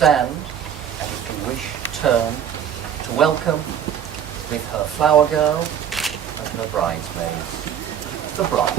stand and, if you wish, turn to welcome, with her flower girl and her bridesmaids, the bride.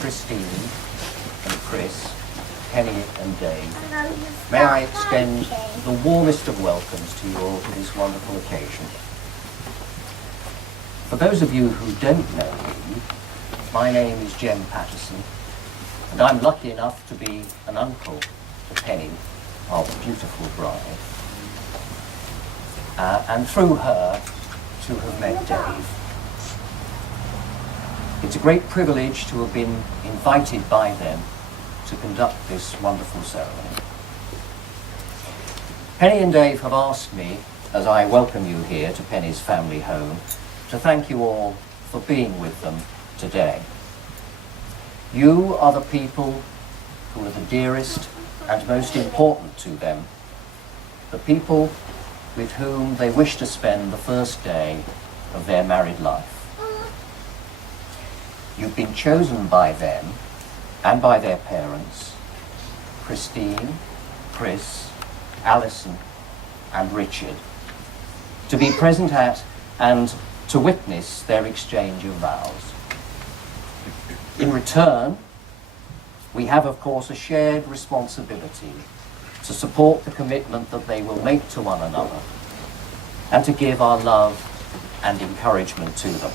Christine and Chris, Penny and Dave, may I extend the warmest of welcomes to you all to this wonderful occasion. For those of you who don't know me, my name is Jem Patterson, and I'm lucky enough to be an uncle to Penny, our beautiful bride, and through her to have met Dave. It's a great privilege to have been invited by them to conduct this wonderful ceremony. Penny and Dave have asked me, as I welcome you here to Penny's family home, to thank you all for being with them today. You are the people who are the dearest and most important to them, the people with whom they wish to spend the first day of their married life. You've been chosen by them and by their parents, Christine, Chris, Alison, and Richard, to be present at and to witness their exchange of vows. In return, we have, of course, a shared responsibility to support the commitment that they will make to one another and to give our love and encouragement to them.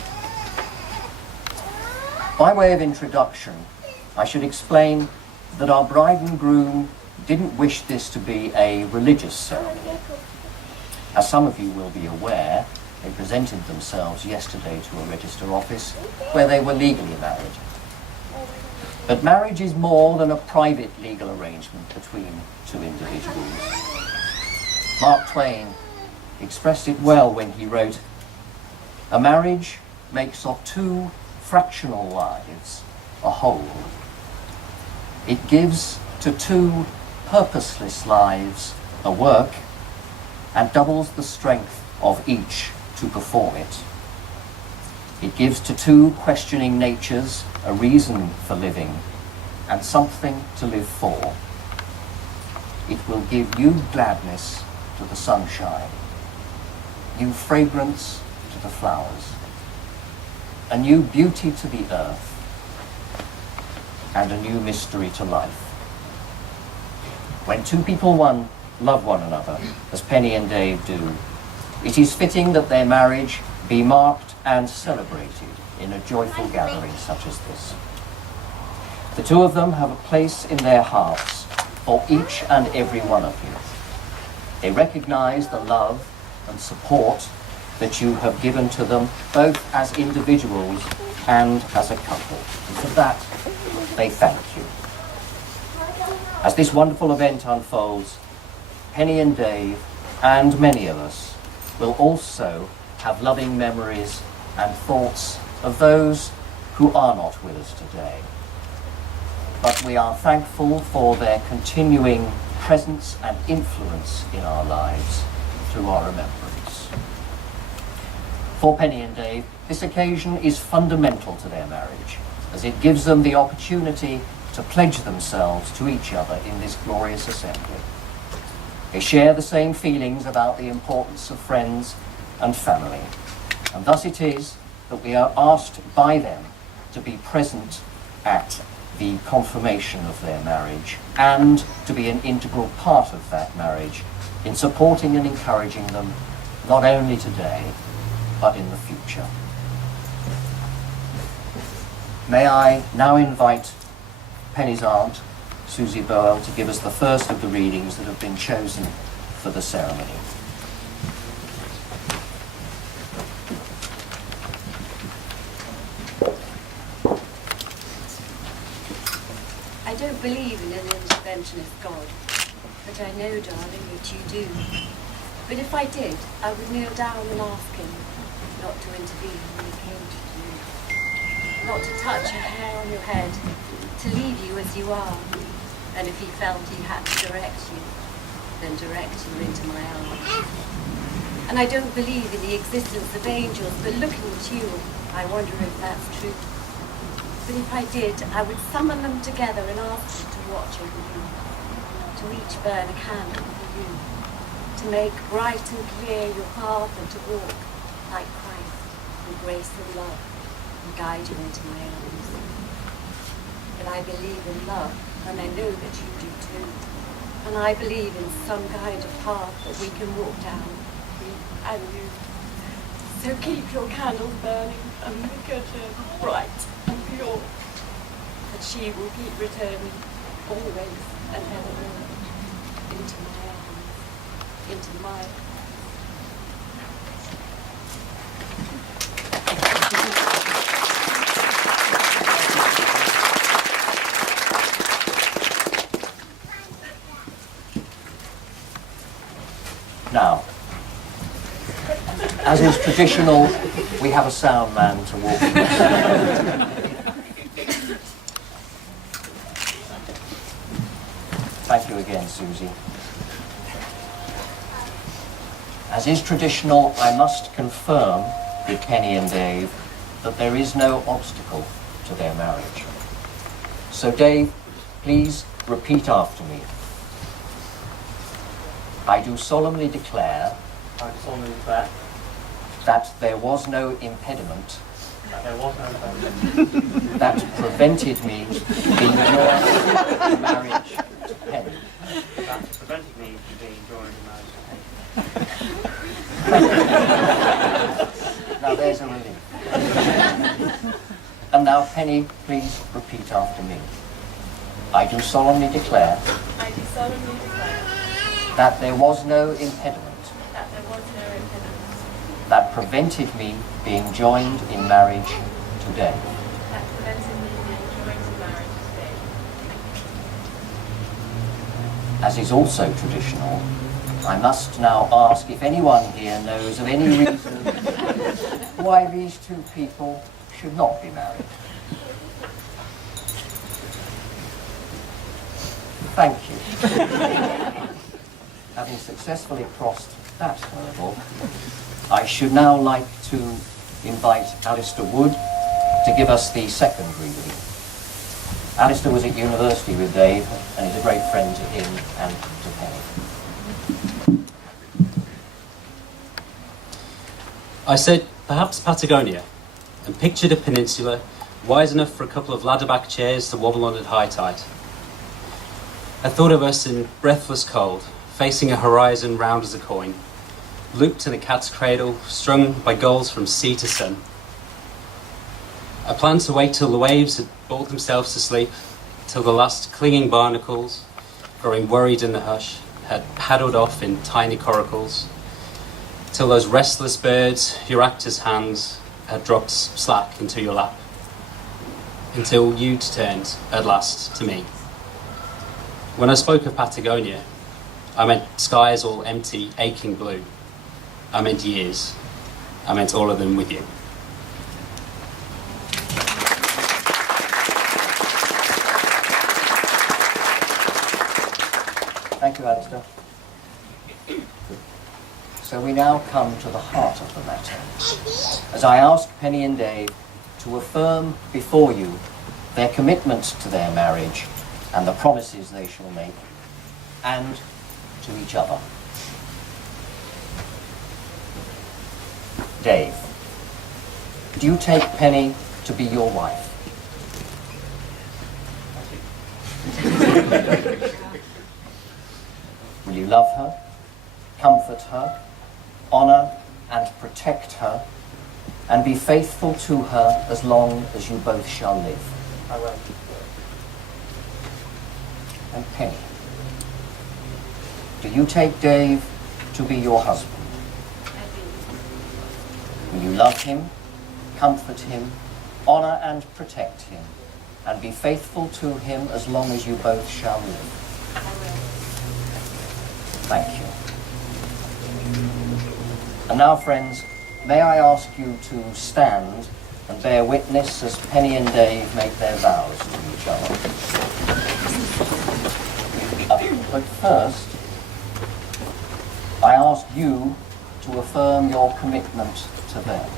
By way of introduction, I should explain that our bride and groom didn't wish this to be a religious ceremony. As some of you will be aware, they presented themselves yesterday to a register office where they were legally married. But marriage is more than a private legal arrangement between two individuals. Mark Twain expressed it well when he wrote, "A marriage makes of two fractional lives a whole. It gives to two purposeless lives a work and doubles the strength of each to perform it. It gives to two questioning natures a reason for living and something to live for. It will give new gladness to the sunshine, new fragrance to the flowers, a new beauty to the earth, and a new mystery to life. When two people love one another, as Penny and Dave do, it is fitting that their marriage be marked and celebrated in a joyful gathering such as this. The two of them have a place in their hearts for each and every one of you. They recognize the love and support that you have given to them, both as individuals and as a couple. And for that, they thank you. As this wonderful event unfolds, Penny and Dave, and many of us, will also have loving memories and thoughts of those who are not with us today. But we are thankful for their continuing presence and influence in our lives through our remembrance. For Penny and Dave, this occasion is fundamental to their marriage, as it gives them the opportunity to pledge themselves to each other in this glorious assembly. They share the same feelings about the importance of friends and family, and thus it is that we are asked by them to be present at the confirmation of their marriage and to be an integral part of that marriage in supporting and encouraging them not only today but in the future. May I now invite Penny's aunt, Susie Boel, to give us the first of the readings that have been chosen for the ceremony. I don't believe in an interventionist God, but I know, darling, that you do. But if I did, I would kneel down and ask him not to intervene when he came to you, not to touch a hair on your head, to leave you as you are, and if he felt he had to direct you, then direct you into my arms. And I don't believe in the existence of angels, but looking at you, I wonder if that's true. But if I did, I would summon them together and ask them to watch over you, to each burn a candle for you, to make bright and clear your path and to walk like Christ with grace and love and guide you into my arms. But I believe in love, and I know that you do too. And I believe in some kind of path that we can walk down, me and you. So keep your candles burning and look at her bright and pure, that she will keep returning always and evermore into my arms, into my arms. Now, as is traditional, we have a sound man to walk with us. Thank you again, Susie. As is traditional, I must confirm with Penny and Dave that there is no obstacle to their marriage. So Dave, please repeat after me. I do solemnly declare that there was no impediment that prevented me being joined in marriage to Penny. Now there's a relief. And now Penny, please repeat after me. I do solemnly declare I do solemnly declare that there was no impediment that there was no impediment that prevented me being joined in marriage today. that prevented me being joined in marriage today. As is also traditional, I must now ask if anyone here knows of any reason why these two people should not be married. Thank you. Having successfully crossed that hurdle, I should now like to invite Alistair Wood to give us the second reading. Alistair was at university with Dave and is a great friend to him and to Penny. I said, perhaps Patagonia, and pictured a peninsula wide enough for a couple of ladder-back chairs to wobble on at high tide. I thought of us in breathless cold, facing a horizon round as a coin, looped in a cat's cradle, strung by gulls from sea to sun. I planned to wait till the waves had bawled themselves to sleep, till the last clinging barnacles, growing worried in the hush, had paddled off in tiny coracles, till those restless birds, your actor's hands, had dropped slack into your lap, until you'd turned, at last, to me. When I spoke of Patagonia, I meant skies all empty, aching blue. I meant years. I meant all of them with you. Thank you, Alistair. So we now come to the heart of the matter, as I ask Penny and Dave to affirm before you their commitment to their marriage and the promises they shall make, and to each other. Dave, do you take Penny to be your wife? Will you love her, comfort her, honour and protect her, and be faithful to her as long as you both shall live? I will. And Penny, do you take Dave to be your husband? Will you love him, comfort him, honour and protect him, and be faithful to him as long as you both shall live? I will. Thank you. And now, friends, may I ask you to stand and bear witness as Penny and Dave make their vows to each other. But first, I ask you to affirm your commitment to them.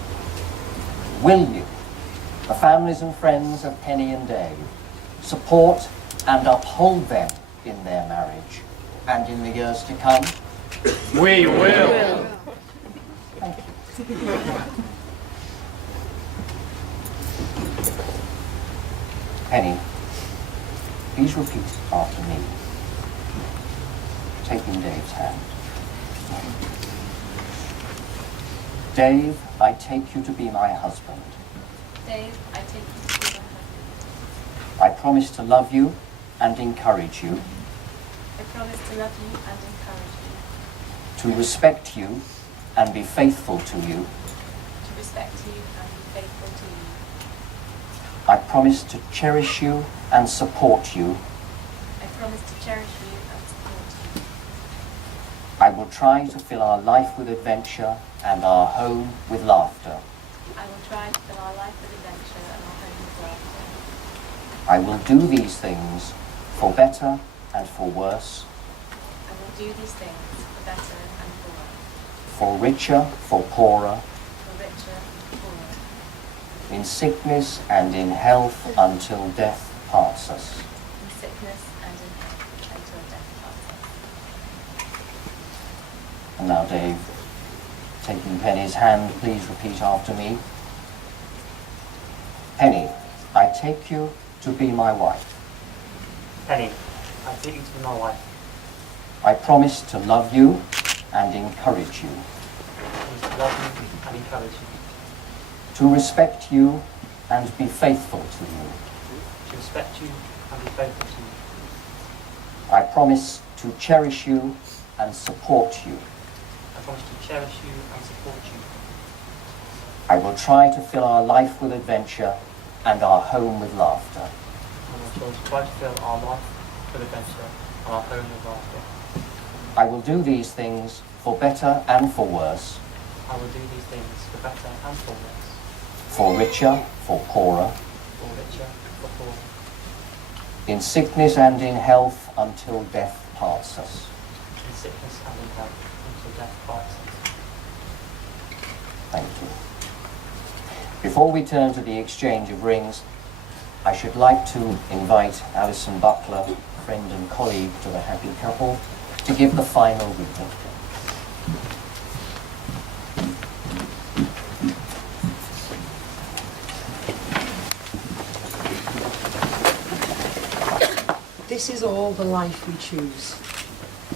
Will you, the families and friends of Penny and Dave, support and uphold them in their marriage and in the years to come? We will. Thank you. Penny, please repeat after me, taking Dave's hand. Dave, I take you to be my husband. Dave, I take you to be my husband. I promise to love you and encourage you, I promise to love you and encourage you, to respect you and be faithful to you. to respect you and be faithful to you. I promise to cherish you and support you. I promise to cherish you and support you. I will try to fill our life with adventure and our home with laughter. I will try to fill our life with adventure and our home with laughter. I will do these things for better and for worse, I will do these things for better and for worse, for richer, for poorer, for richer and poorer, in sickness and in health until death parts us. in sickness and in health until death parts us. And now, Dave, taking Penny's hand, please repeat after me. Penny, I take you to be my wife. Penny, I take you to be my wife. I promise to love you and encourage you, I promise to love you and encourage you, to respect you and be faithful to you. to respect you and be faithful to you. I promise to cherish you and support you. I promise to cherish you and support you. I will try to fill our life with adventure and our home with laughter. And I will try to fill our life with adventure and our home with laughter. I will do these things for better and for worse, I will do these things for better and for worse, for richer, for poorer, for richer, for poorer, in sickness and in health until death parts us. in sickness and in health, until death parts us. Thank you. Before we turn to the exchange of rings, I should like to invite Alison Buckler, friend and colleague to the happy couple, to give the final reading. This is all the life we choose.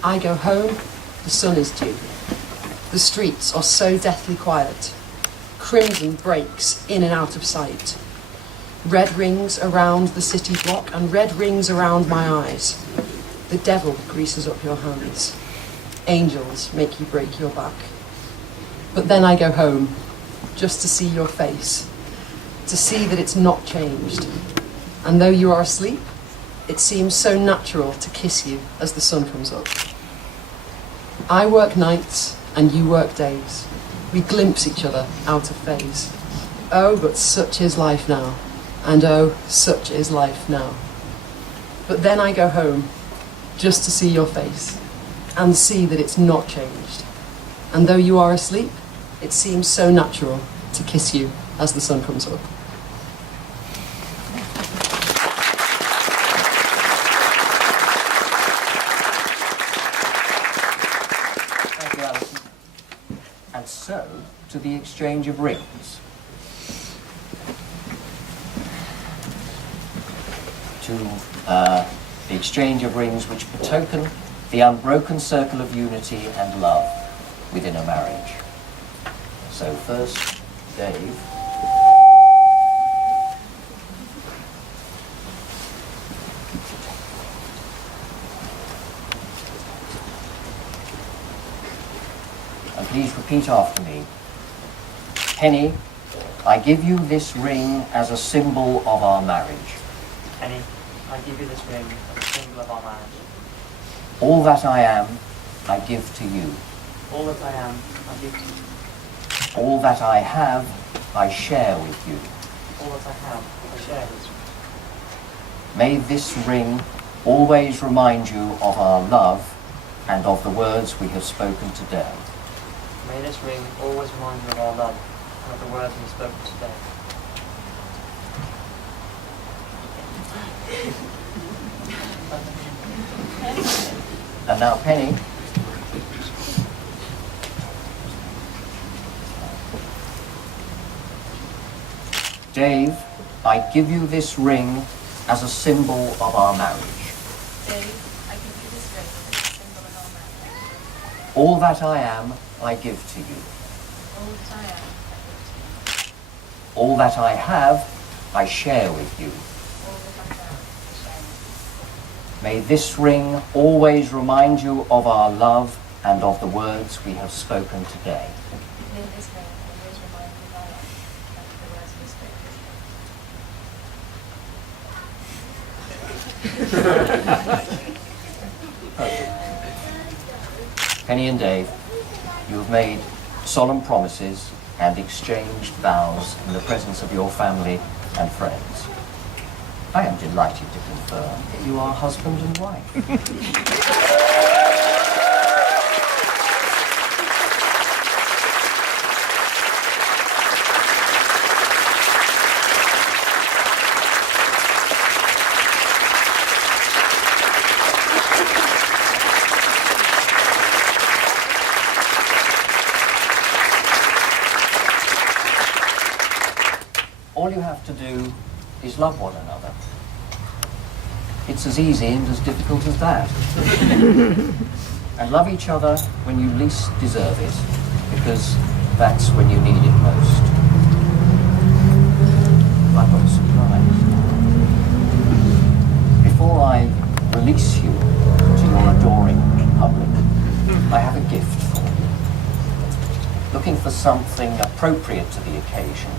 I go home, the sun is due. The streets are so deathly quiet. Crimson breaks in and out of sight. Red rings around the city block and red rings around my eyes. The devil greases up your hands. Angels make you break your back. But then I go home, just to see your face, to see that it's not changed. And though you are asleep, it seems so natural to kiss you as the sun comes up. I work nights and you work days. We glimpse each other out of phase. Oh, but such is life now. And oh, such is life now. But then I go home just to see your face and see that it's not changed. And though you are asleep, it seems so natural to kiss you as the sun comes up. Thank you, Alison. And so, to the exchange of rings. To the exchange of rings which betoken the unbroken circle of unity and love within a marriage. So first, Dave. And please repeat after me. Penny, I give you this ring as a symbol of our marriage. Penny, I give you this ring as a symbol of our marriage. All that I am, I give to you. All that I am, I give to you. All that I have, I share with you. All that I have, I share with you. May this ring always remind you of our love and of the words we have spoken today. May this ring always remind you of our love and of the words we have spoken today. And now, Penny. Dave, I give you this ring as a symbol of our marriage. Dave, I give you this ring as a symbol of our marriage. All that I am, I give to you. All that I am, I give to you. All that I have, I share with you. All that I have, I share with May this ring always remind you of our love and of the words we have spoken today. you. May this ring always remind you of our love and of the words we spoke Penny and Dave, you have made solemn promises and exchanged vows in the presence of your family and friends. I am delighted to confirm that you are husband and wife. All you have to do is love one another. It's as easy and as difficult as that. And love each other when you least deserve it, because that's when you need it most. I've got a surprise. Before I release you to your adoring public, I have a gift for you. Looking for something appropriate to the occasion,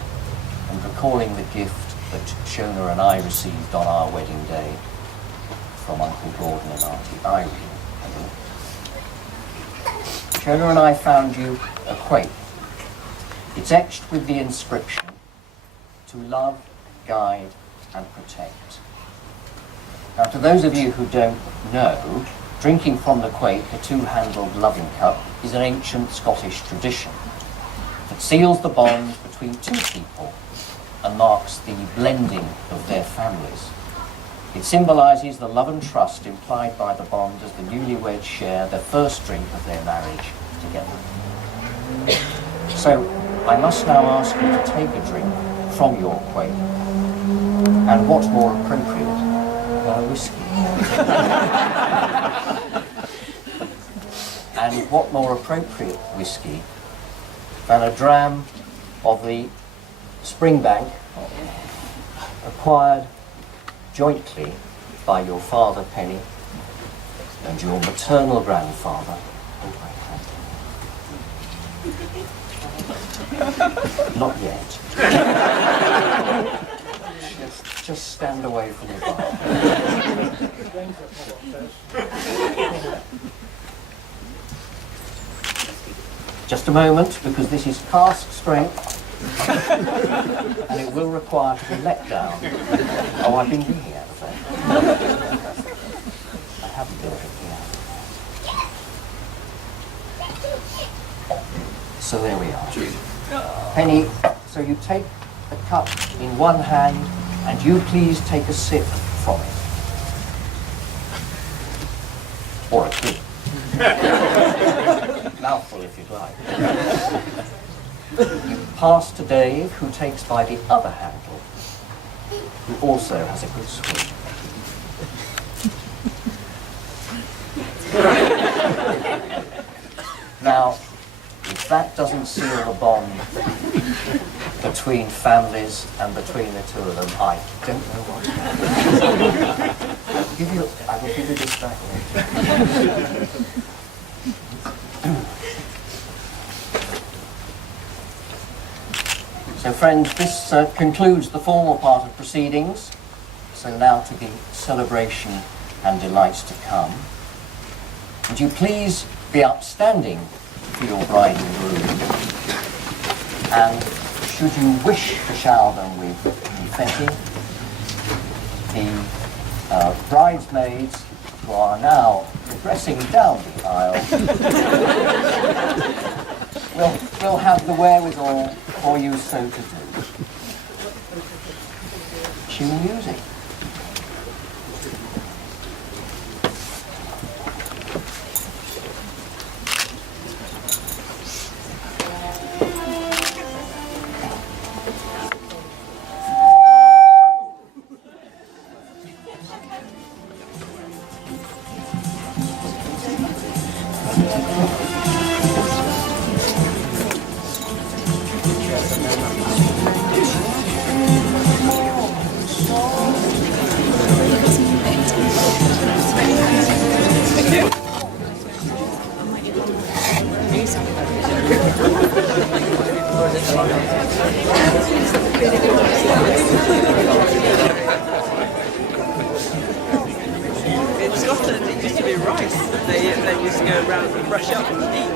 and recalling the gift that Shona and I received on our wedding day from Uncle Gordon and Auntie Irene. Shona and I found you a quaich. It's etched with the inscription, "To love, guide and protect." Now, to those of you who don't know, drinking from the quaich, a two-handled loving cup, is an ancient Scottish tradition that seals the bond between two people and marks the blending of their families. It symbolises the love and trust implied by the bond as the newlyweds share their first drink of their marriage together. So, I must now ask you to take a drink from your quaich. And what more appropriate than a whiskey? And what more appropriate whiskey than a dram of the Springbank acquired jointly by your father Penny and your maternal grandfather Abraham. Not yet. Just stand away from the bar. Just a moment, because this is cask strength and it will require to be let down. Oh, I've been drinking out of that. I haven't been drinking out. So there we are. Penny, so you take the cup in one hand and you please take a sip from it. Or a two. Mouthful if you'd like. You pass to Dave, who takes by the other handle, who also has a good swing. Now, if that doesn't seal the bond between families and between the two of them, I don't know what. I will give you this back later. So friends, this concludes the formal part of proceedings. So now to the celebration and delights to come. Would you please be upstanding for your bride and groom? And should you wish to shower them with confetti, the bridesmaids, who are now progressing down the aisle, will have the wherewithal for you so to do. Cue music. In Scotland, it used to be rice. They used to go around and brush up and eat.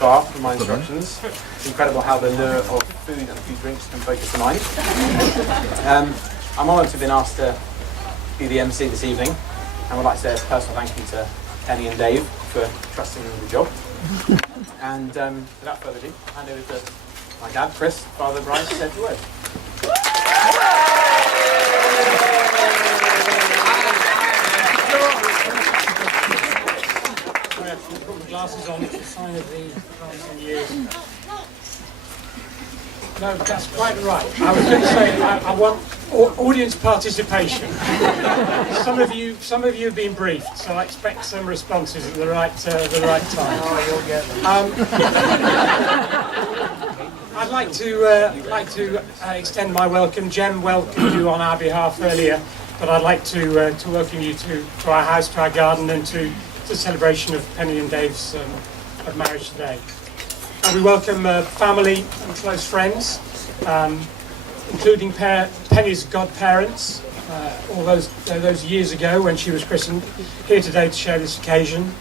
bar for my instructions. It's incredible how the lure of food and a few drinks can focus the mind. I'm honoured to have been asked to be the MC this evening, and would like to say a personal thank you to Penny and Dave for trusting me with the job. And without further ado, I'll hand over to my dad, Chris, father of the bride, to say a few words. Put the glasses on, it's a sign of the advancing years. No, that's quite right. I was going to say I want audience participation. Some of you have been briefed, so I expect some responses at the right time. Oh, you'll get them. I'd like to extend my welcome. Jem welcomed you on our behalf earlier, but I'd like to welcome you to our house, to our garden, and to the celebration of Penny and Dave's of marriage today. And we welcome family and close friends, including Penny's godparents, all those years ago when she was christened, here today to share this occasion.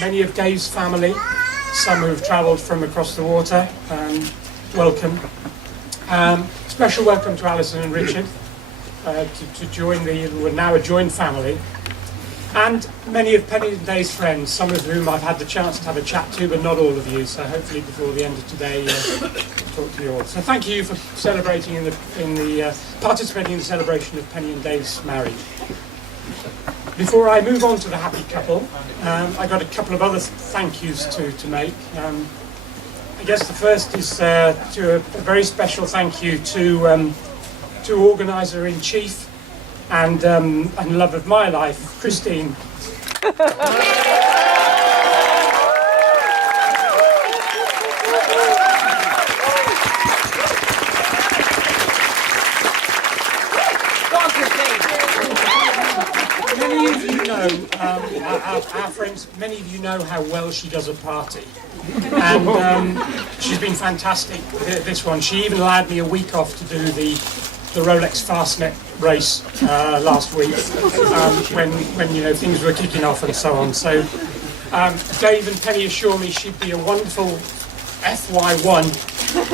Many of Dave's family, some who've travelled from across the water, welcome. Special welcome to Alison and Richard to join we're now a joined family. And many of Penny and Dave's friends, some of whom I've had the chance to have a chat to, but not all of you. So hopefully before the end of today, I'll talk to you all. So thank you for celebrating participating in the celebration of Penny and Dave's marriage. Before I move on to the happy couple, I've got a couple of other thank yous to make. I guess the first is to a very special thank you to Organiser-in-Chief and love of my life, Christine. Many of you know, our friends, many of you know how well she does a party. And she's been fantastic with this one. She even allowed me a week off to do the Rolex Fastnet race last week when things were kicking off and so on. So Dave and Penny assure me she'd be a wonderful FY1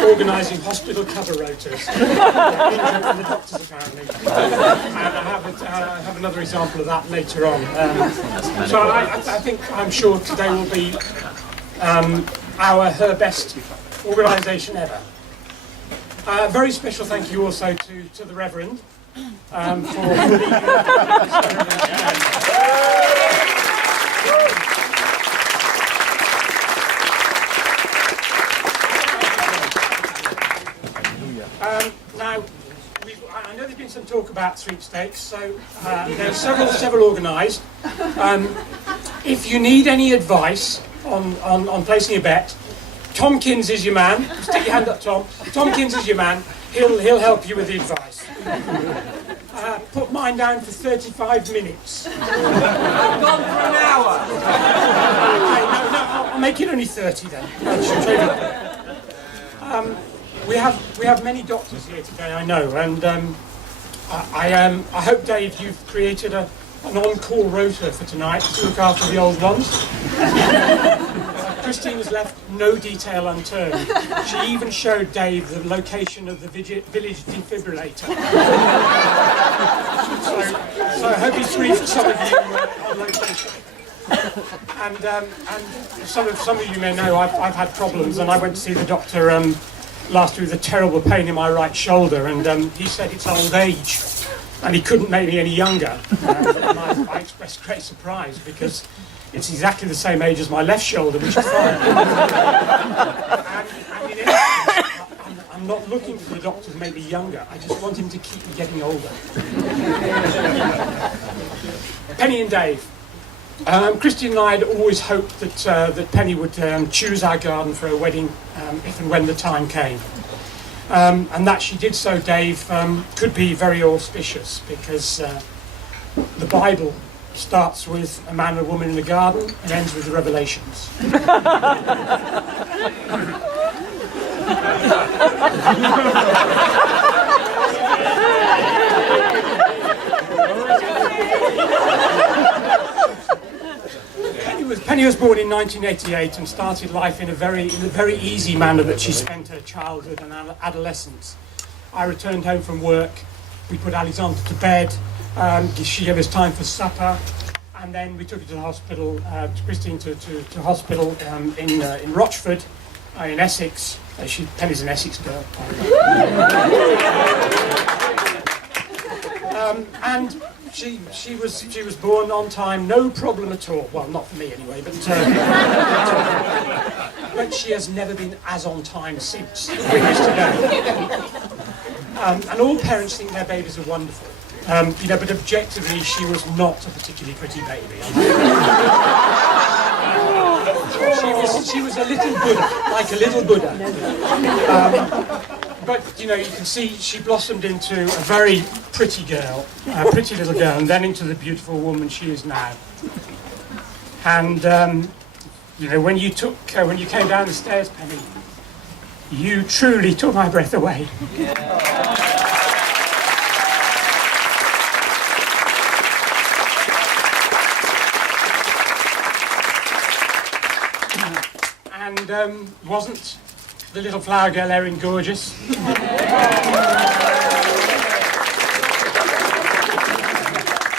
organising hospital cover rotas for the doctors apparently. And I have another example of that later on. So I'm sure today will be her best organisation ever. Very special thank you also to the Reverend for leading now, I know there's been some talk about sweepstakes, so there's several organised. If you need any advice on placing a bet, Tomkins is your man. Stick your hand up, Tom. Tomkins is your man. He'll help you with the advice. Put mine down for 35 minutes. I've gone for an hour. No, I'll make it only 30 then. We have many doctors here today, I know, and I hope, Dave, you've created an on-call rota for tonight to look after the old ones. Christine has left no detail unturned. She even showed Dave the location of the village defibrillator. So I hope he's briefed some of you on location. And some of you may know I've had problems, and I went to see the doctor last week with a terrible pain in my right shoulder, and he said it's old age, and he couldn't make me any younger. And I expressed great surprise because it's exactly the same age as my left shoulder, which is fine. I'm not looking for the doctor to make me younger. I just want him to keep me getting older. Penny and Dave. Christian and I had always hoped that Penny would choose our garden for a wedding if and when the time came. And that she did so, Dave, could be very auspicious because the Bible starts with a man and a woman in the garden and ends with the Revelations. Penny was born in 1988 and started life in a very easy manner that she spent her childhood and adolescence. I returned home from work, we put Alexander to bed, she gave us time for supper, and then we took her to the hospital, Christine to hospital in Rochford, in Essex. Penny's an Essex girl. And she was born on time, no problem at all. Well, not for me anyway, but she has never been as on time since. And all parents think their babies are wonderful. But objectively, she was not a particularly pretty baby. She was a little Buddha, like a little Buddha. But you can see she blossomed into a very pretty girl, a pretty little girl, and then into the beautiful woman she is now. And when you came down the stairs, Penny, you truly took my breath away. And wasn't the little flower girl Erin gorgeous?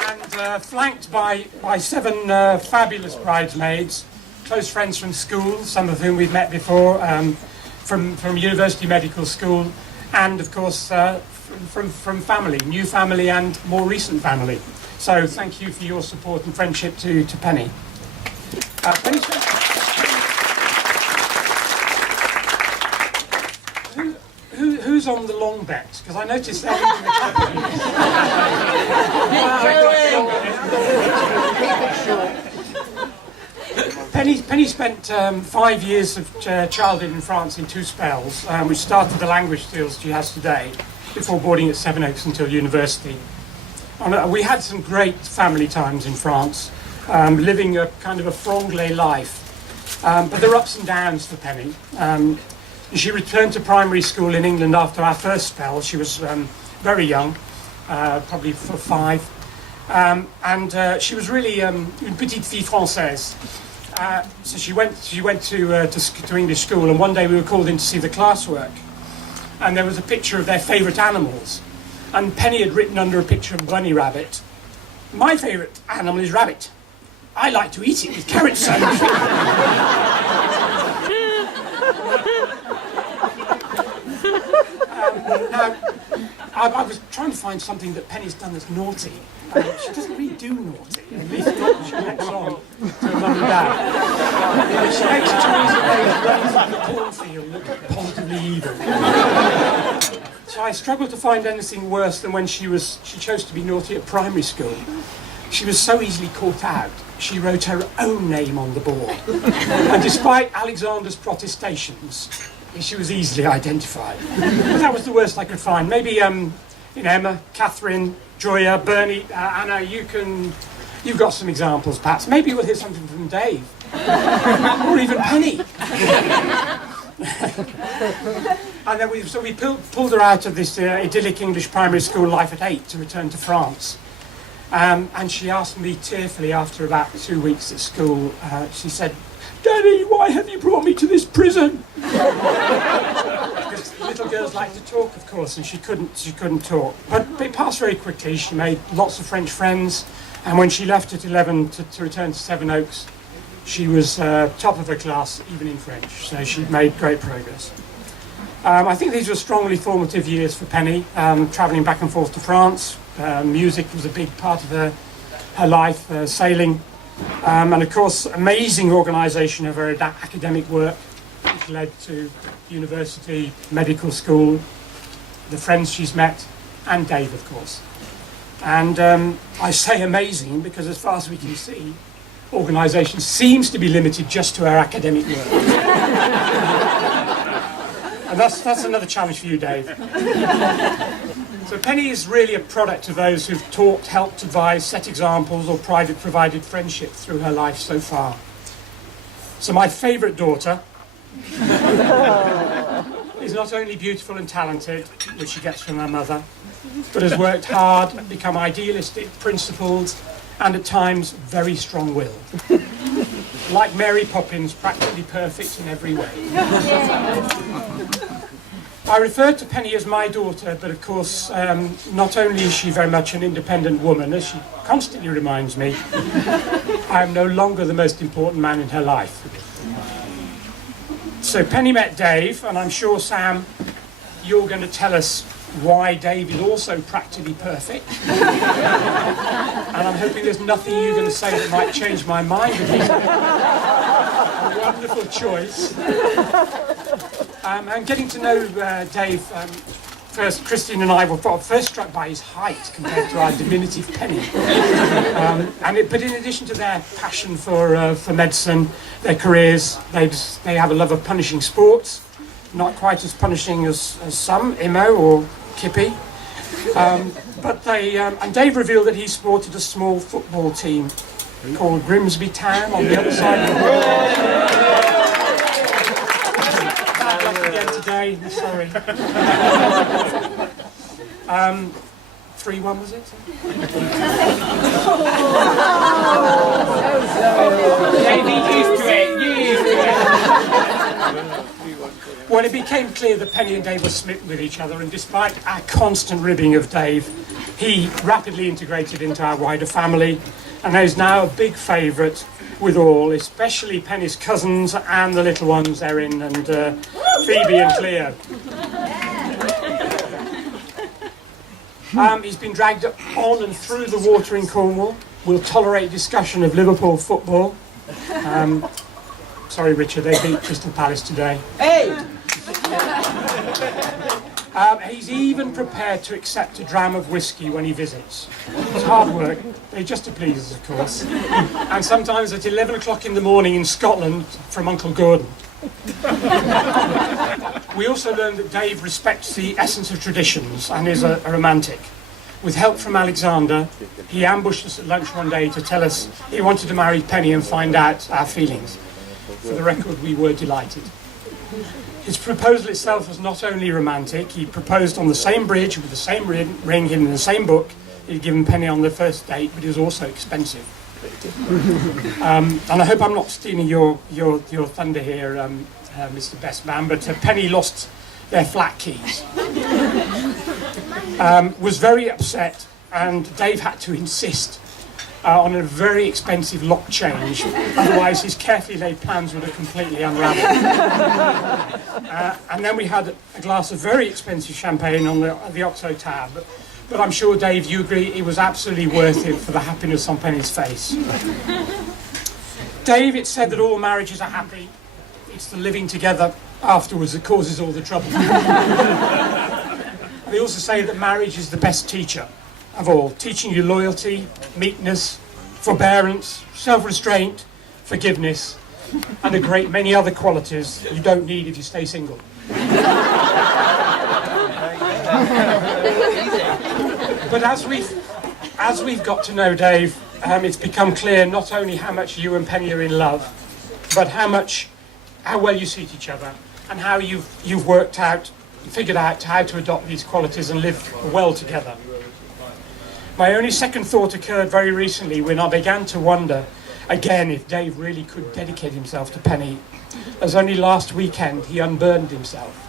And flanked by 7 fabulous bridesmaids, close friends from school, some of whom we've met before, from University Medical School, and of course from family, new family and more recent family. So thank you for your support and friendship to Penny. Who's on the long bet? Because I noticed that. Penny spent 5 years of childhood in France in 2 spells, which started the language skills she has today, before boarding at Sevenoaks until university. We had some great family times in France, living a kind of a franglais life. But there are ups and downs for Penny. She returned to primary school in England after our first spell. She was very young, probably 5. And she was really une petite fille française. So she went to English school, and one day we were called in to see the classwork. And there was a picture of their favourite animals. And Penny had written under a picture of Bunny Rabbit, "My favourite animal is rabbit. I like to eat it with carrot sandwich." Now, I was trying to find something that Penny's done that's naughty. She doesn't really do naughty, at least not when she lets on to her mum and dad. She makes Theresa May's runs in the cornfield look positively evil. So I struggled to find anything worse than when she chose to be naughty at primary school. She was so easily caught out, she wrote her own name on the board. And despite Alexander's protestations, she was easily identified. But that was the worst I could find. Maybe Emma, Catherine, Joya, Bernie, Anna, you've got some examples perhaps. Maybe we'll hear something from Dave. Or even Penny. And then we pulled her out of this idyllic English primary school life at 8 to return to France. And she asked me tearfully after about 2 weeks at school, she said, "Daddy, why have you brought me to this prison?" Because little girls like to talk, of course, and she couldn't talk. But it passed very quickly. She made lots of French friends, and when she left at 11 to return to Sevenoaks, she was top of her class, even in French. So she made great progress. I think these were strongly formative years for Penny, travelling back and forth to France. Music was a big part of her life, sailing. And of course, amazing organisation of her academic work, which led to university, medical school, the friends she's met, and Dave, of course. And I say amazing because as far as we can see, organisation seems to be limited just to her academic work. And that's another challenge for you, Dave. So Penny is really a product of those who've taught, helped, advised, set examples, or provided friendship through her life so far. So my favourite daughter is not only beautiful and talented, which she gets from her mother, but has worked hard, become idealistic, principled, and at times very strong-willed. like Mary Poppins, practically perfect in every way. I refer to Penny as my daughter, but of course, not only is she very much an independent woman, as she constantly reminds me, I am no longer the most important man in her life. So Penny met Dave, and I'm sure, Sam, you're going to tell us why Dave is also practically perfect. And I'm hoping there's nothing you're going to say that might change my mind. A wonderful choice. And getting to know Dave, first Christine and I were first struck by his height compared to our diminutive Penny. But in addition to their passion for medicine, their careers, they have a love of punishing sports. Not quite as punishing as some, Imo or Kippy. But and Dave revealed that he supported a small football team called Grimsby Town on the other side of the world. Bad luck again today, sorry. 3-1 was it? When it became clear that Penny and Dave were smitten with each other, and despite our constant ribbing of Dave, he rapidly integrated into our wider family, and is now a big favourite with all, especially Penny's cousins and the little ones, Erin and Phoebe and Cleo. He's been dragged on and through the water in Cornwall. We'll tolerate discussion of Liverpool football. Sorry, Richard, they beat Crystal Palace today. Hey! He's even prepared to accept a dram of whiskey when he visits. It's hard work, but just to please us, of course. And sometimes at 11 o'clock in the morning in Scotland from Uncle Gordon. We also learned that Dave respects the essence of traditions and is a romantic. With help from Alexander, he ambushed us at lunch one day to tell us he wanted to marry Penny and find out our feelings. For the record, we were delighted. His proposal itself was not only romantic, he proposed on the same bridge with the same ring hidden in the same book he'd given Penny on the first date, but it was also expensive. And I hope I'm not stealing your thunder here, Mr. Best Man, but Penny lost their flat keys. Was very upset, and Dave had to insist on a very expensive lock change, otherwise his carefully laid plans would have completely unravelled. And then we had a glass of very expensive champagne on the Oxo tab, but I'm sure, Dave, you agree it was absolutely worth it for the happiness on Penny's face. Dave, it's said that all marriages are happy. It's the living together afterwards that causes all the trouble. They also say that marriage is the best teacher of all, teaching you loyalty, meekness, forbearance, self-restraint, forgiveness, and a great many other qualities you don't need if you stay single. But as we've got to know Dave, it's become clear not only how much you and Penny are in love, but how well you suit each other, and how you've figured out how to adopt these qualities and live well together. My only second thought occurred very recently when I began to wonder again if Dave really could dedicate himself to Penny, as only last weekend he unburdened himself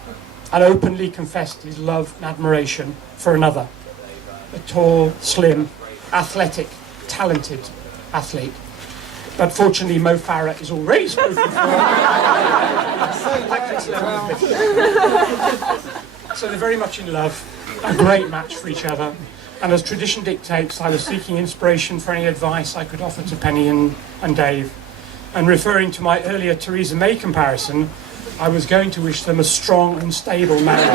and openly confessed his love and admiration for another, a tall, slim, athletic, talented athlete. But fortunately Mo Farah is already spoken for. So they're very much in love, a great match for each other. And as tradition dictates, I was seeking inspiration for any advice I could offer to Penny and Dave. And referring to my earlier Theresa May comparison, I was going to wish them a strong and stable marriage.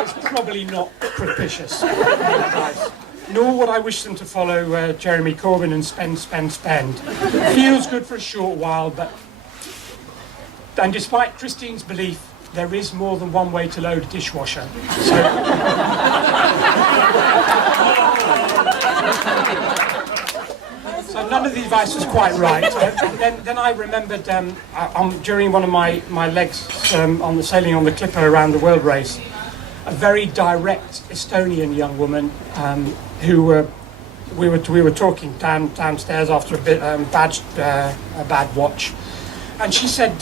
It's probably not propitious advice. Nor would I wish them to follow Jeremy Corbyn and spend. Feels good for a short while, but... And despite Christine's belief, there is more than one way to load a dishwasher. So none of the advice was quite right. Then I remembered during one of my legs on the sailing on the Clipper around the world race, a very direct Estonian young woman who we were talking downstairs after a bad watch, and she said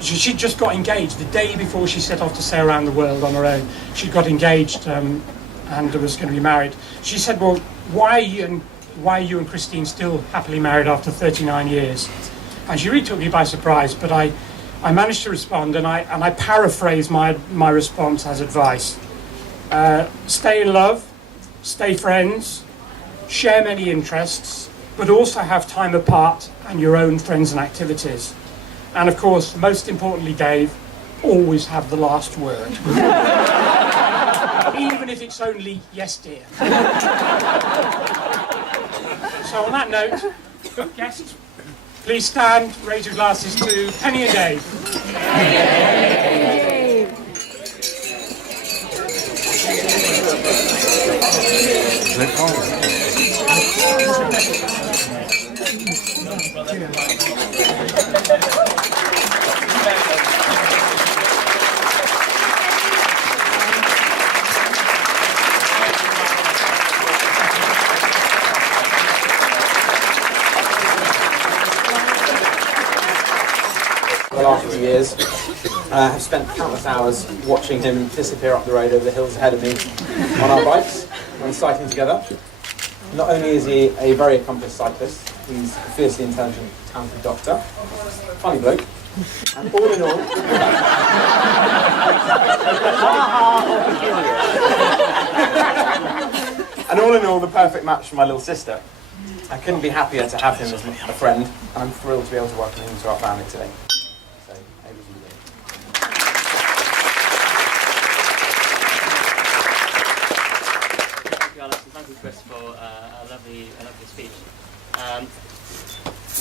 she'd just got engaged the day before she set off to sail around the world on her own. She got engaged and was going to be married. She said, "Well, why are you and Christine still happily married after 39 years?" And she really took me by surprise. But I managed to respond, and I paraphrase my response as advice. Stay in love, stay friends, share many interests, but also have time apart and your own friends and activities. And of course, most importantly, Dave, always have the last word. Even if it's only yes, dear. So on that note, guests, please stand, raise your glasses to Penny and Dave. The last few years, have spent countless hours watching him disappear up the road over the hills ahead of me on our bikes when cycling together. Not only is he a very accomplished cyclist, he's a fiercely intelligent, talented doctor, funny bloke, and all in all, the perfect match for my little sister. I couldn't be happier to have him as a friend, and I'm thrilled to be able to welcome him to our family today. So, over to you, Dave. Thank you, Alex, and thank you, Chris, for a lovely speech.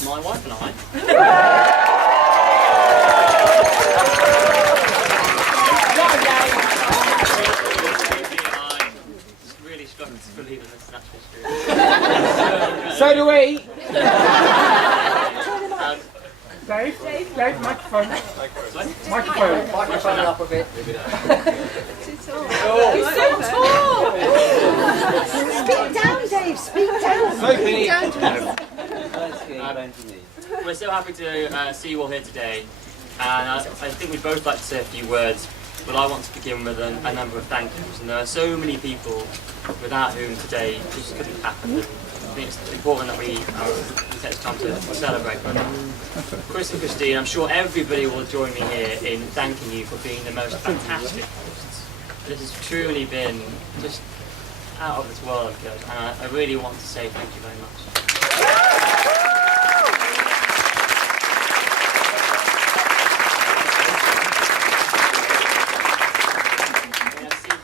My wife and I. Really struggling to believe in this natural true. So do we. Dave, microphone. Microphone up a bit. He's so tall! Speak down, Dave, speak down. Speak down to us. We're so happy to see you all here today, and I think we'd both like to say a few words, but I want to begin with a number of thank yous. And there are so many people without whom today just couldn't happen. And I think it's important that we take the time to celebrate with them. Chris and Christine, I'm sure everybody will join me here in thanking you for being the most fantastic hosts. This has truly been just out of this world good, and I really want to say thank you very much.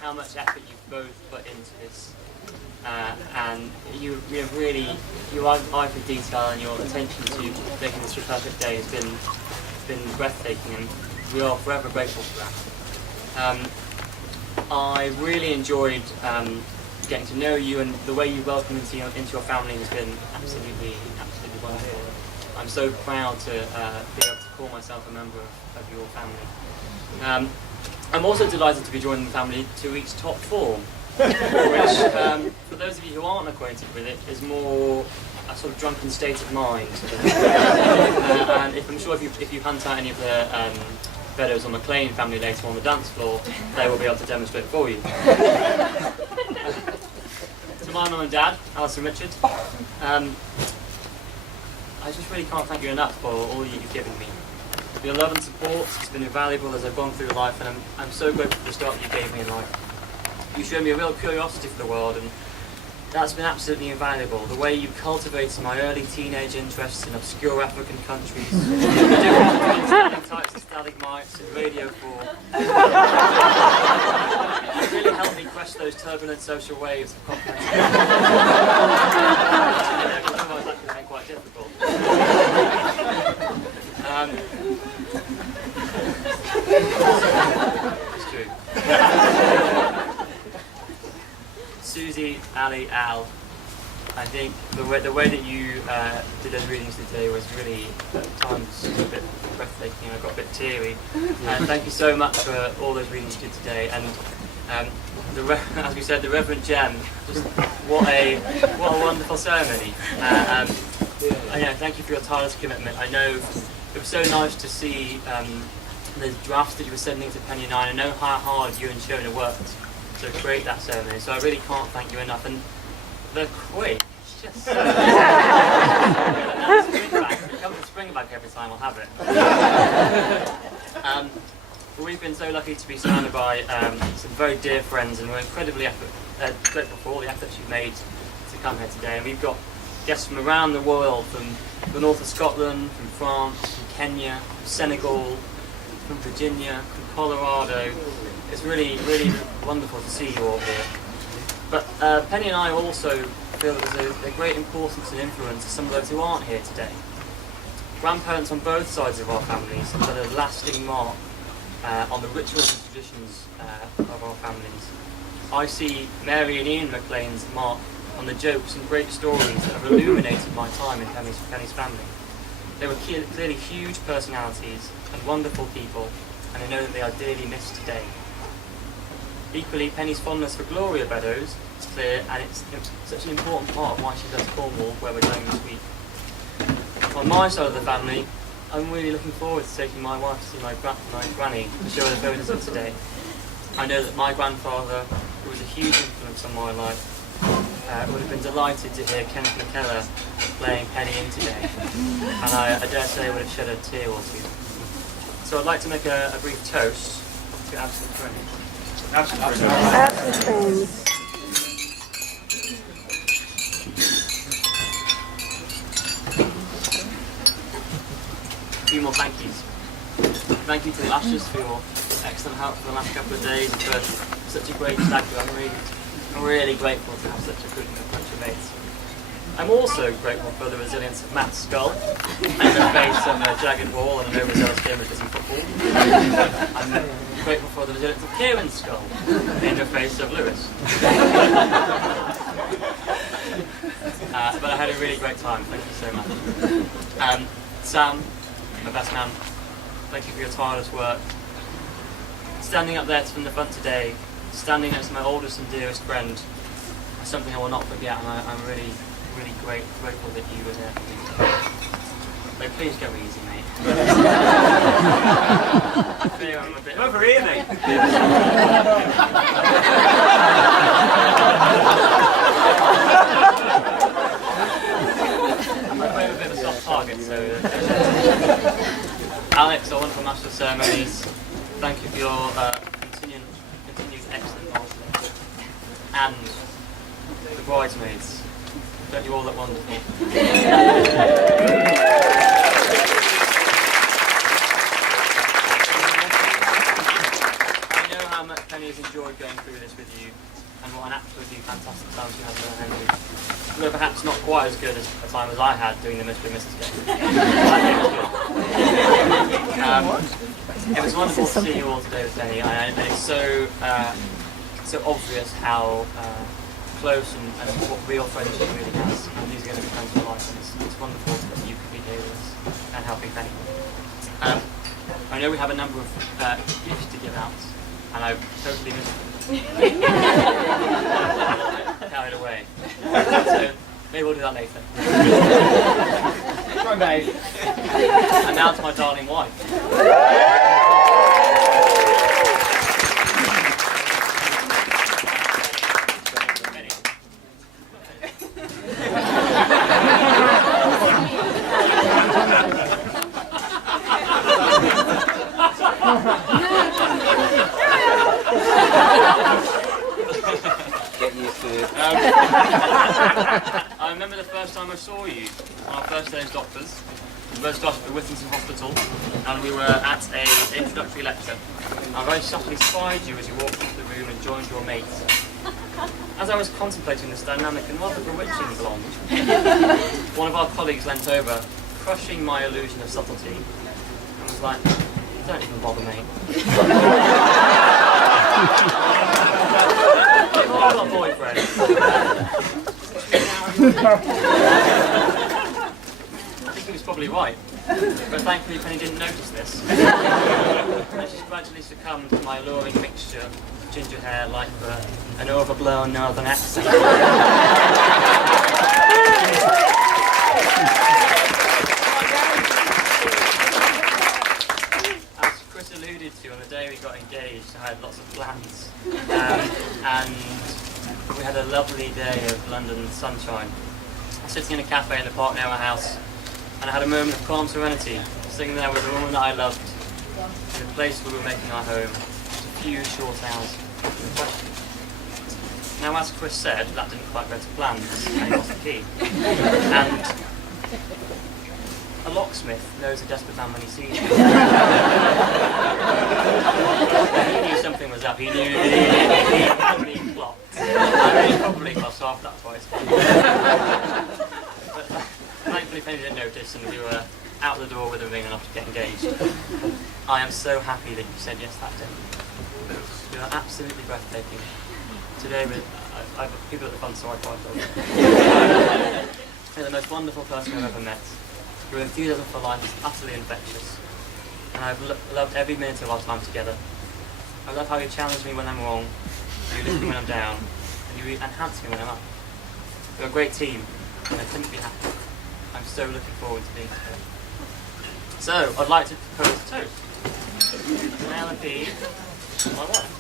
How much effort you've both put into this, and you have really, your eye for detail and your attention to making this a perfect day has been breathtaking, and we are forever grateful for that. I really enjoyed getting to know you, and the way you welcome into your family has been absolutely wonderful. I'm so proud to be able to call myself a member of your family. I'm also delighted to be joining the family to reach top form, which, for those of you who aren't acquainted with it, is more a sort of drunken state of mind. And I'm sure if you hunt out any of the Beddoes or McLean family later on the dance floor, they will be able to demonstrate for you. To my mum and dad, Alice and Richard, I just really can't thank you enough for all that you've given me. Your love and support has been invaluable as I've gone through life, and I'm so grateful for the start that you gave me in life. You showed me a real curiosity for the world, and that's been absolutely invaluable. The way you cultivated my early teenage interests in obscure African countries, the difference between stunning types of stalagmites and Radio 4. It really helped me crush those turbulent social waves of comprehension. Otherwise that could have been quite difficult. It's true. Susie, Ali, Al, I think the way that you did those readings today was really, at times, a bit breathtaking. I got a bit teary. And thank you so much for all those readings you did today. And As we said, the Reverend Jem. Just what a wonderful ceremony. And yeah, thank you for your tireless commitment. I know it was so nice to see the drafts that you were sending to Penny and I know how hard you and Shona worked to create that ceremony. So I really can't thank you enough. And the quick. Just so it comes with spring back every time I'll have it. We've been so lucky to be surrounded by some very dear friends, and we're incredibly grateful for all the efforts you've made to come here today. And we've got guests from around the world, from the north of Scotland, from France, from Kenya, from Senegal, from Virginia, from Colorado. It's really, really wonderful to see you all here. But Penny and I also feel that there's a great importance and influence to some of those who aren't here today. Grandparents on both sides of our families have had a lasting mark on the rituals and traditions of our families. I see Mary and Ian McLean's mark on the jokes and great stories that have illuminated my time in Penny's family. They were clearly huge personalities and wonderful people, and I know that they are dearly missed today. Equally, Penny's fondness for Gloria Beddoes is clear, and it's such an important part of why she does Cornwall, where we're going this week. On my side of the family, I'm really looking forward to taking my wife to see my granny to show her the photos of today. I know that my grandfather, who was a huge influence on my life, would have been delighted to hear Kenneth McKellar playing Penny in today, and I dare say would have shed a tear or two. So I'd like to make a brief toast to absent friends. Absent friends. A few more thank yous. Thank you to the Ushers for your excellent help for the last couple of days and for such a great stag do. I'm really grateful to have such a good bunch of mates. I'm also grateful for the resilience of Matt's skull in the face of a jagged wall and an overzealous game of Disney football. I'm grateful for the resilience of Kieran's skull in the face of Lewis. But I had a really great time, thank you so much. Sam, my best man, thank you for your tireless work. Standing up there from the front today, standing next to my oldest and dearest friend, is something I will not forget, and I'm really, really grateful that you were there for me. So please go easy, mate. I feel I'm a bit over here, mate. I'm a bit of a soft target, so. Alex, our wonderful Master of Ceremonies, thank you for your continued excellent knowledge. And the bridesmaids, don't you all look wonderful? I know how much Penny has enjoyed going through this with you, and what an absolutely fantastic time she had with her Henry. Though perhaps not quite as good as a time as I had doing the Mystery Mrs. game. I think it was good. It was wonderful to see you all today with Penny, and it's so obvious how close and what real friendship really has, and these are going to be friends for life, and it's wonderful that you could be here with us and helping Penny. I know we have a number of gifts to give out, and I've totally missed them. Carried away. So maybe we'll do that later. Come on, babe. And now to my darling wife. Get used to it. I remember the first time I saw you on our first day as doctors. We both started at Whittington Hospital, and we were at an introductory lecture. I very subtly spied you as you walked into the room and joined your mate. As I was contemplating this dynamic and rather bewitching blonde, one of our colleagues leant over, crushing my illusion of subtlety, and was like, "Don't even bother, mate." If I've got a boyfriend. I think he was probably right. But thankfully Penny didn't notice this. And she's gradually succumbed to my alluring mixture of ginger hair, light fur, and overblown northern accent. As Chris alluded to, on the day we got engaged, I had lots of plans. And we had a lovely day of London sunshine. I was sitting in a cafe in the park near our house, and I had a moment of calm serenity, sitting there with the woman that I loved, in the place we were making our home, just a few short hours in question. Now, as Chris said, that didn't quite go to plans, and he lost the key. And a locksmith knows a desperate man when he sees him. He knew something was up. He knew he probably plot. I mean, probably cost half that twice. But thankfully, Penny didn't notice, and we were out the door with a ring and off to get engaged. I am so happy that you said yes that day. You are absolutely breathtaking. Today, I've got people at the front, so I cried. You're the most wonderful person I've ever met. Your enthusiasm for life is utterly infectious, and I've loved every minute of our time together. I love how you challenge me when I'm wrong, you lift me when I'm down, and you enhance me when I'm up. You're a great team, and I couldn't be happier. I'm so looking forward to being together. So, I'd like to propose a toast. Penelope, my wife.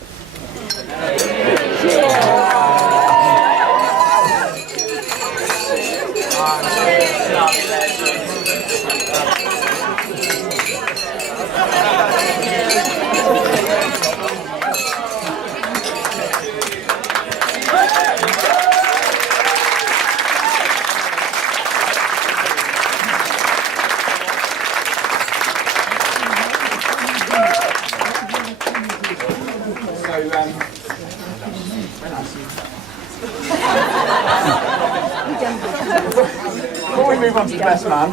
Before we move on to the best man,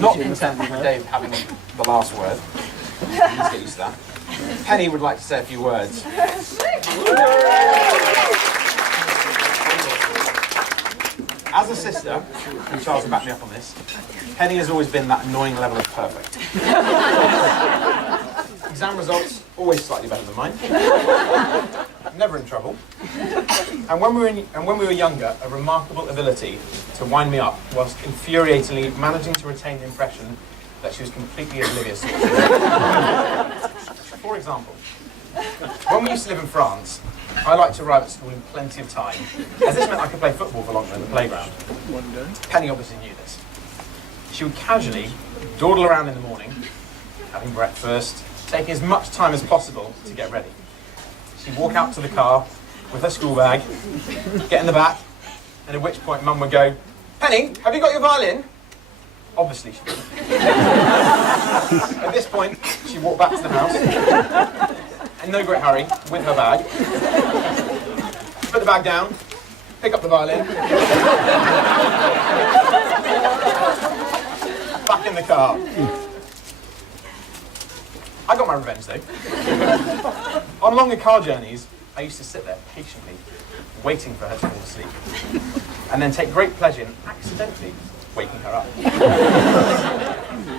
not in the sense of Dave having the last word, let's get used to that. Penny would like to say a few words. As a sister, and Charles will back me up on this, Penny has always been that annoying level of perfect. Exam results, always slightly better than mine. Never in trouble. And when we were younger, a remarkable ability to wind me up whilst infuriatingly managing to retain the impression that she was completely oblivious to it. For example, when we used to live in France, I liked to arrive at school in plenty of time, as this meant I could play football for longer in the playground. Penny obviously knew this. She would casually dawdle around in the morning, having breakfast, taking as much time as possible to get ready. She'd walk out to the car with her school bag, get in the back, and at which point Mum would go, "Penny, have you got your violin?" Obviously she didn't. At this point, she walked back to the house, in no great hurry, with her bag, put the bag down, pick up the violin, back in the car. I got my revenge though. On longer car journeys, I used to sit there patiently, waiting for her to fall asleep, and then take great pleasure in accidentally waking her up.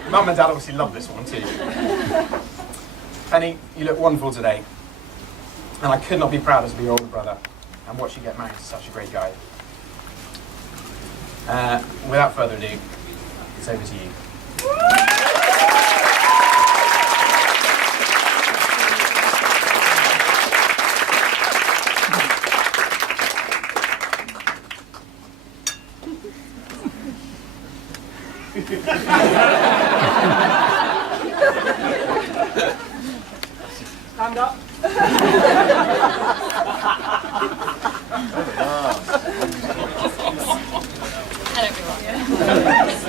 Mum and Dad obviously love this one too. Penny, you look wonderful today, and I could not be prouder to be your older brother and watch you get married to such a great guy. Without further ado, it's over to you. Stand up.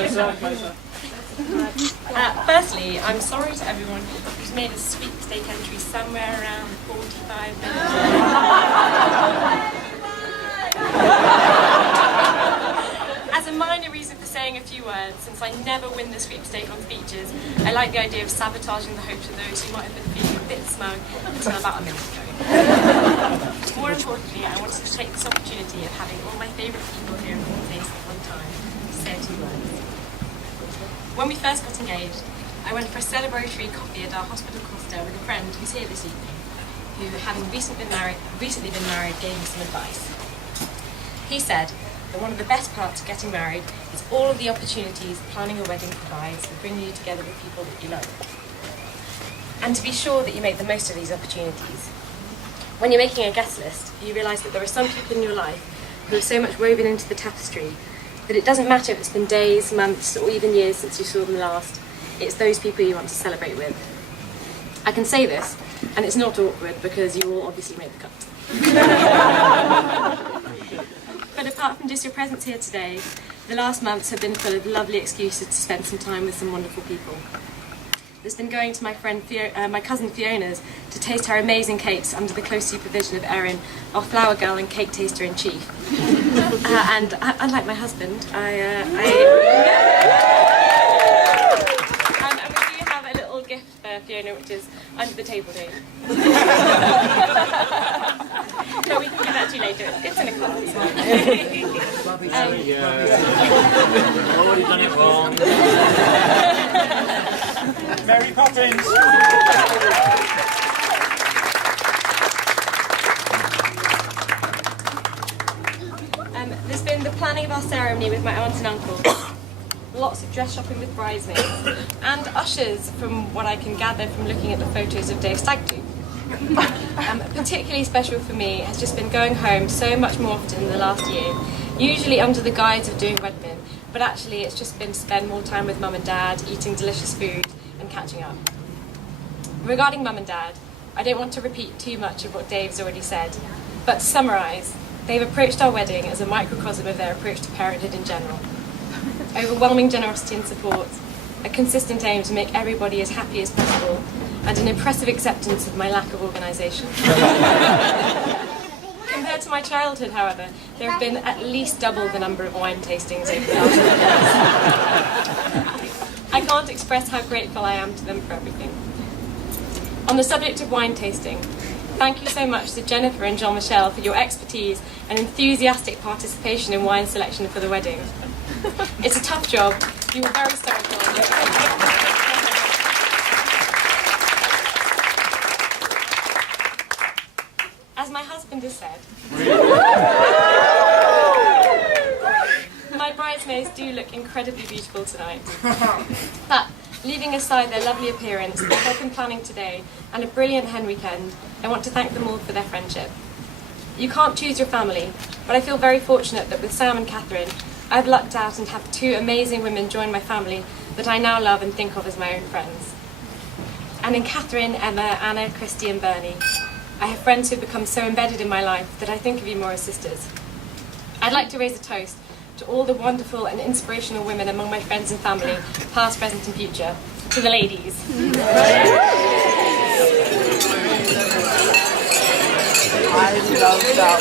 Hello everyone. Firstly, I'm sorry to everyone who's made a sweepstake entry somewhere around 45 minutes. As a minor reason for saying a few words, since I never win the sweepstake on speeches, I like the idea of sabotaging the hopes of those who might have been feeling a bit smug until about a minute ago. More importantly, I wanted to take this opportunity of having all my favourite people here in one place at one time to say a few words. When we first got engaged, I went for a celebratory coffee at our hospital Costa with a friend who's here this evening, who, having recently been married, gave me some advice. He said that one of the best parts of getting married is all of the opportunities planning a wedding provides for bringing you together with people that you love. And to be sure that you make the most of these opportunities. When you're making a guest list, you realise that there are some people in your life who are so much woven into the tapestry that it doesn't matter if it's been days, months, or even years since you saw them last. It's those people you want to celebrate with. I can say this, and it's not awkward because you all obviously made the cut. But apart from just your presence here today, the last months have been full of lovely excuses to spend some time with some wonderful people. There's been going to my cousin Fiona's to taste her amazing cakes under the close supervision of Erin, our flower girl and cake taster in chief. And unlike my husband, and we do have a little gift for Fiona, which is under the table, Dave. So we can give that to you later. It's in a card. Already done it wrong. Mary Poppins! There's been the planning of our ceremony with my aunt and uncle, lots of dress shopping with bridesmaids, and ushers, from what I can gather from looking at the photos of Dave's stag do. Particularly special for me has just been going home so much more often in the last year, usually under the guise of doing Wedmin, but actually it's just been to spend more time with Mum and Dad, eating delicious food and catching up. Regarding Mum and Dad, I don't want to repeat too much of what Dave's already said, but to summarise, they've approached our wedding as a microcosm of their approach to parenthood in general. Overwhelming generosity and support, a consistent aim to make everybody as happy as possible, and an impressive acceptance of my lack of organisation. Compared to my childhood, however, there have been at least double the number of wine tastings over the last few years. I can't express how grateful I am to them for everything. On the subject of wine tasting, thank you so much to Jennifer and Jean-Michel for your expertise and enthusiastic participation in wine selection for the wedding. It's a tough job. You were very stoical. As my husband has said, my bridesmaids do look incredibly beautiful tonight. But leaving aside their lovely appearance, their help in planning today, and a brilliant hen weekend, I want to thank them all for their friendship. You can't choose your family, but I feel very fortunate that with Sam and Catherine, I've lucked out and have two amazing women join my family that I now love and think of as my own friends. And in Catherine, Emma, Anna, Christy and Bernie, I have friends who have become so embedded in my life that I think of you more as sisters. I'd like to raise a toast to all the wonderful and inspirational women among my friends and family, past, present and future. To the ladies. I love that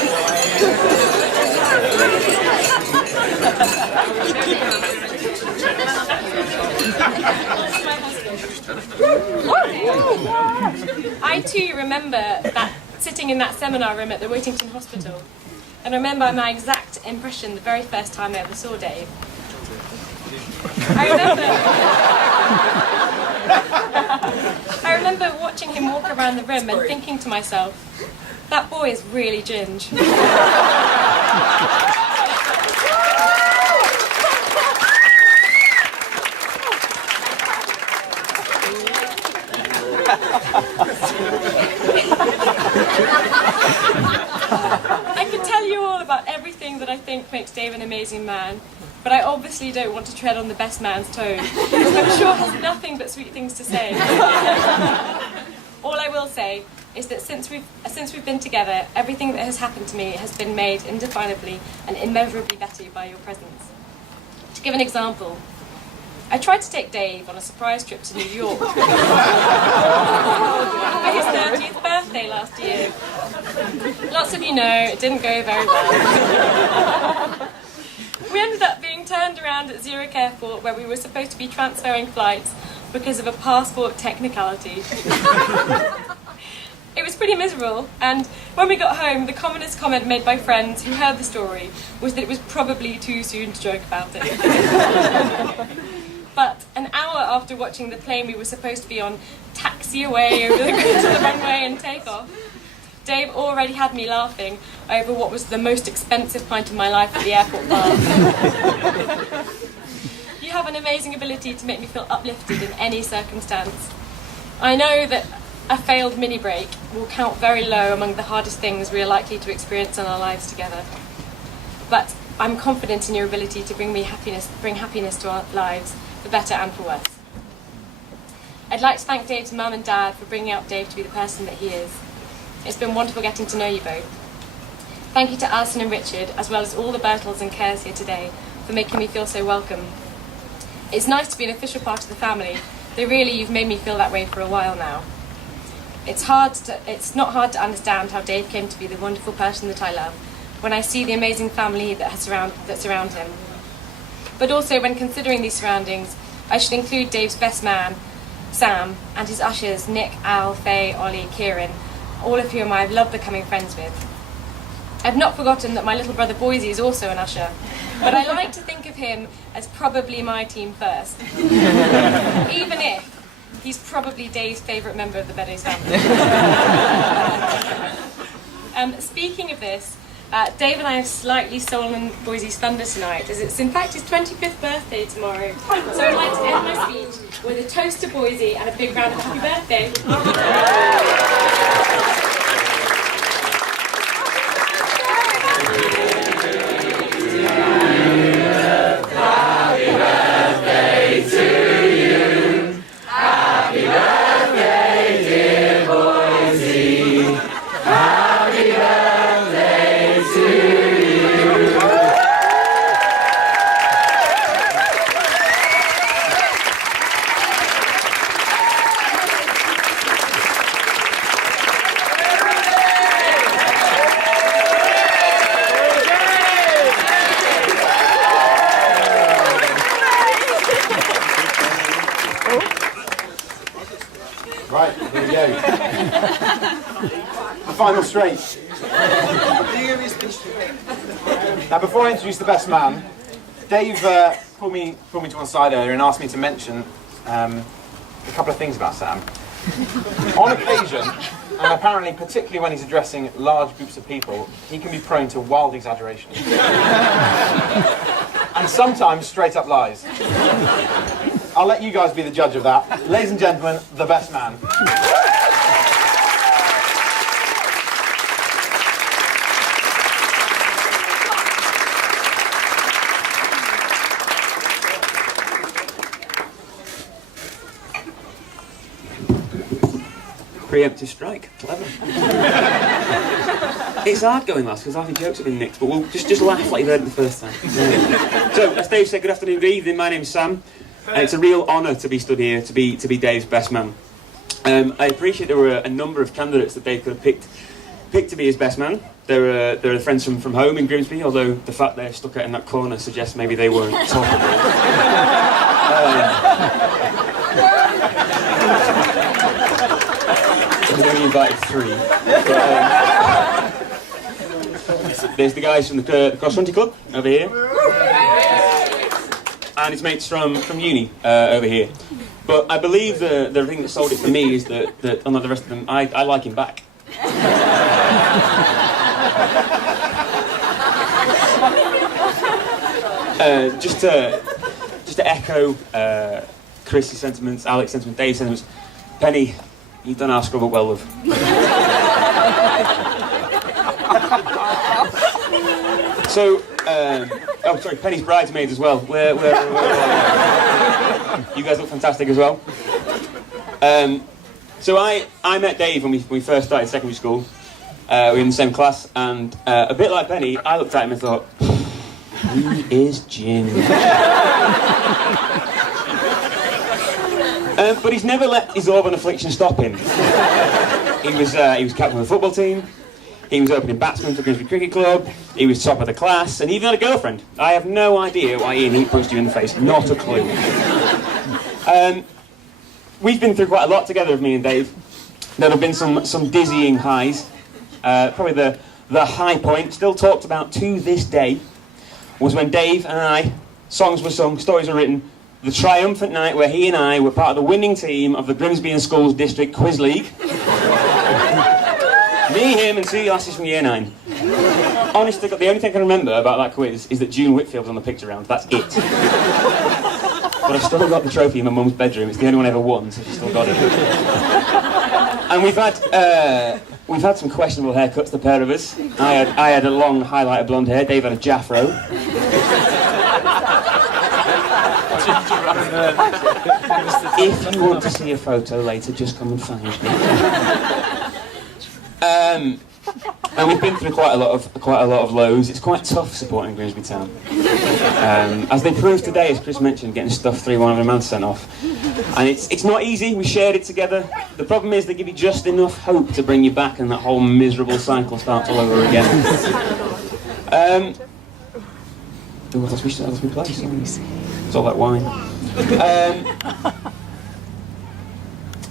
I too remember that sitting in that seminar room at the Whittington Hospital, and remember my exact impression the very first time I ever saw Dave. I remember watching him walk around the room and thinking to myself, that boy is really ginge. I could tell you all about everything that I think makes Dave an amazing man, but I obviously don't want to tread on the best man's toes, because I'm sure has nothing but sweet things to say. All I will say is that since we've been together, everything that has happened to me has been made indefinabely and immeasurably better by your presence. To give an example, I tried to take Dave on a surprise trip to New York for his 30th birthday last year. Lots of you know it didn't go very well. We ended up being turned around at Zurich Airport, where we were supposed to be transferring flights because of a passport technicality. It was pretty miserable, and when we got home, the commonest comment made by friends who heard the story was that it was probably too soon to joke about it. But an hour after watching the plane we were supposed to be on taxi away over to the runway and take off, Dave already had me laughing over what was the most expensive pint of my life at the airport bar. You have an amazing ability to make me feel uplifted in any circumstance. I know that a failed mini break will count very low among the hardest things we are likely to experience in our lives together. But I'm confident in your ability to bring happiness to our lives, for better and for worse. I'd like to thank Dave's mum and dad for bringing up Dave to be the person that he is. It's been wonderful getting to know you both. Thank you to Alison and Richard, as well as all the Bertels and Cares here today, for making me feel so welcome. It's nice to be an official part of the family, though really you've made me feel that way for a while now. It's not hard to understand how Dave came to be the wonderful person that I love, when I see the amazing family that surround him. But also, when considering these surroundings, I should include Dave's best man, Sam, and his ushers, Nick, Al, Faye, Ollie, Kieran, all of whom I've loved becoming friends with. I've not forgotten that my little brother Boise is also an usher, but I like to think of him as probably my team first. Even if he's probably Dave's favourite member of the Beddoes family. Speaking of this, Dave and I have slightly stolen Boise's thunder tonight, as it's in fact his 25th birthday tomorrow. So I'd like to end my speech with a toast to Boise and a big round of happy birthday. Right, here we go. The final straight. Now, before I introduce the best man, Dave pulled me to one side earlier and asked me to mention a couple of things about Sam. On occasion, and apparently particularly when he's addressing large groups of people, he can be prone to wild exaggeration. And sometimes straight up lies. I'll let you guys be the judge of that. Ladies and gentlemen, the best man. Preemptive strike, clever. It's hard going last because half the jokes have been nicked, but we'll just laugh like you heard it the first time. So, as Dave said, good afternoon, good evening. My name's Sam, and it's a real honour to be stood here to be Dave's best man. I appreciate there were a number of candidates that Dave could have picked to be his best man. There are friends from home in Grimsby, although the fact they're stuck out in that corner suggests maybe they weren't top of it. We've only invited 3. There's the guys from the Cross Country Club over here, and his mates from uni over here. But I believe the thing that sold it for me is that unlike the rest of them, I like him back. Just to echo Chris's sentiments, Alex's sentiments, Dave's sentiments, Penny, you've done our scrub up well, love. So, oh sorry, Penny's bridesmaids as well. Where you guys look fantastic as well. So I met Dave when we first started secondary school. We were in the same class, and a bit like Penny, I looked at him and thought, he is gin. But he's never let his Auburn affliction stop him. He was captain of the football team. He was opening batsman for Grimsby Cricket Club. He was top of the class, and he even had a girlfriend. I have no idea why Ian Heat punched you in the face. Not a clue. We've been through quite a lot together, of me and Dave. There have been some dizzying highs. Probably the high point, still talked about to this day, was when Dave and I, songs were sung, stories were written, the triumphant night where he and I were part of the winning team of the Grimsby and Schools District Quiz League. Me, him, and 2 lasses from Year 9. Honestly, the only thing I can remember about that quiz is that June Whitfield was on the picture round. That's it. But I've still got the trophy in my mum's bedroom. It's the only one I ever won, so she's still got it. And we've had some questionable haircuts, the pair of us. I had a long highlighter blonde hair. Dave had a Jaffro. If you want to see a photo later, just come and find me. And we've been through quite a lot of lows. It's quite tough supporting Grimsby Town. As they proved today, as Chris mentioned, getting stuff 3-1 of a man sent off. And it's not easy. We shared it together. The problem is they give you just enough hope to bring you back, and that whole miserable cycle starts all over again. What else we play? It's all that wine.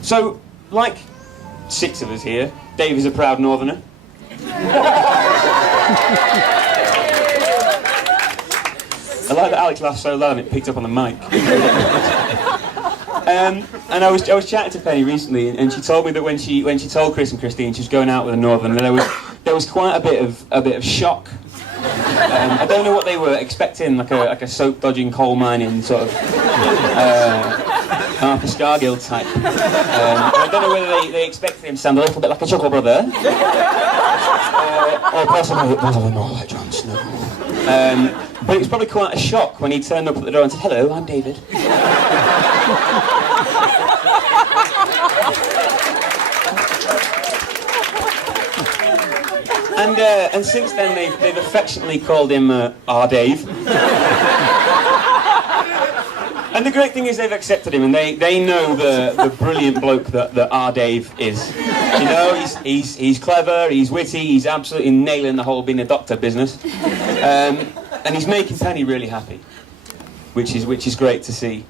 So, like 6 of us here, Dave is a proud northerner. I like that Alex laughed so loud and it picked up on the mic. And I was chatting to Penny recently, and she told me that when she told Chris and Christine she was going out with a northerner, there was quite a bit of shock. I don't know what they were expecting, like a soap dodging, coal mining sort of Arthur Scargill type. I don't know whether they expected him to sound a little bit like a Chuckle Brother, or possibly it was more like Jon Snow. But it was probably quite a shock when he turned up at the door and said, "Hello, I'm David." And since then they've affectionately called him R. Dave. And the great thing is they've accepted him, and they know the brilliant bloke that R. Dave is. You know, he's clever, he's witty, he's absolutely nailing the whole being a doctor business, and he's making Penny really happy, which is great to see.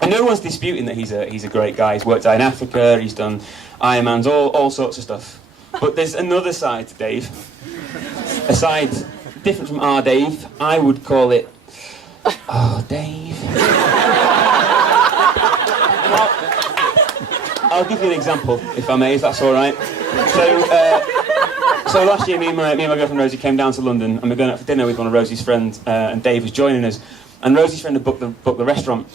And no one's disputing that he's a great guy. He's worked out in Africa, he's done Ironmans, all sorts of stuff. But there's another side to Dave, a side different from R. Dave. I would call it Oh, Dave. I'll give you an example, if I may, if that's all right. So last year, me and my girlfriend Rosie came down to London, and we're going out for dinner with one of Rosie's friends, and Dave was joining us. And Rosie's friend had booked the restaurant,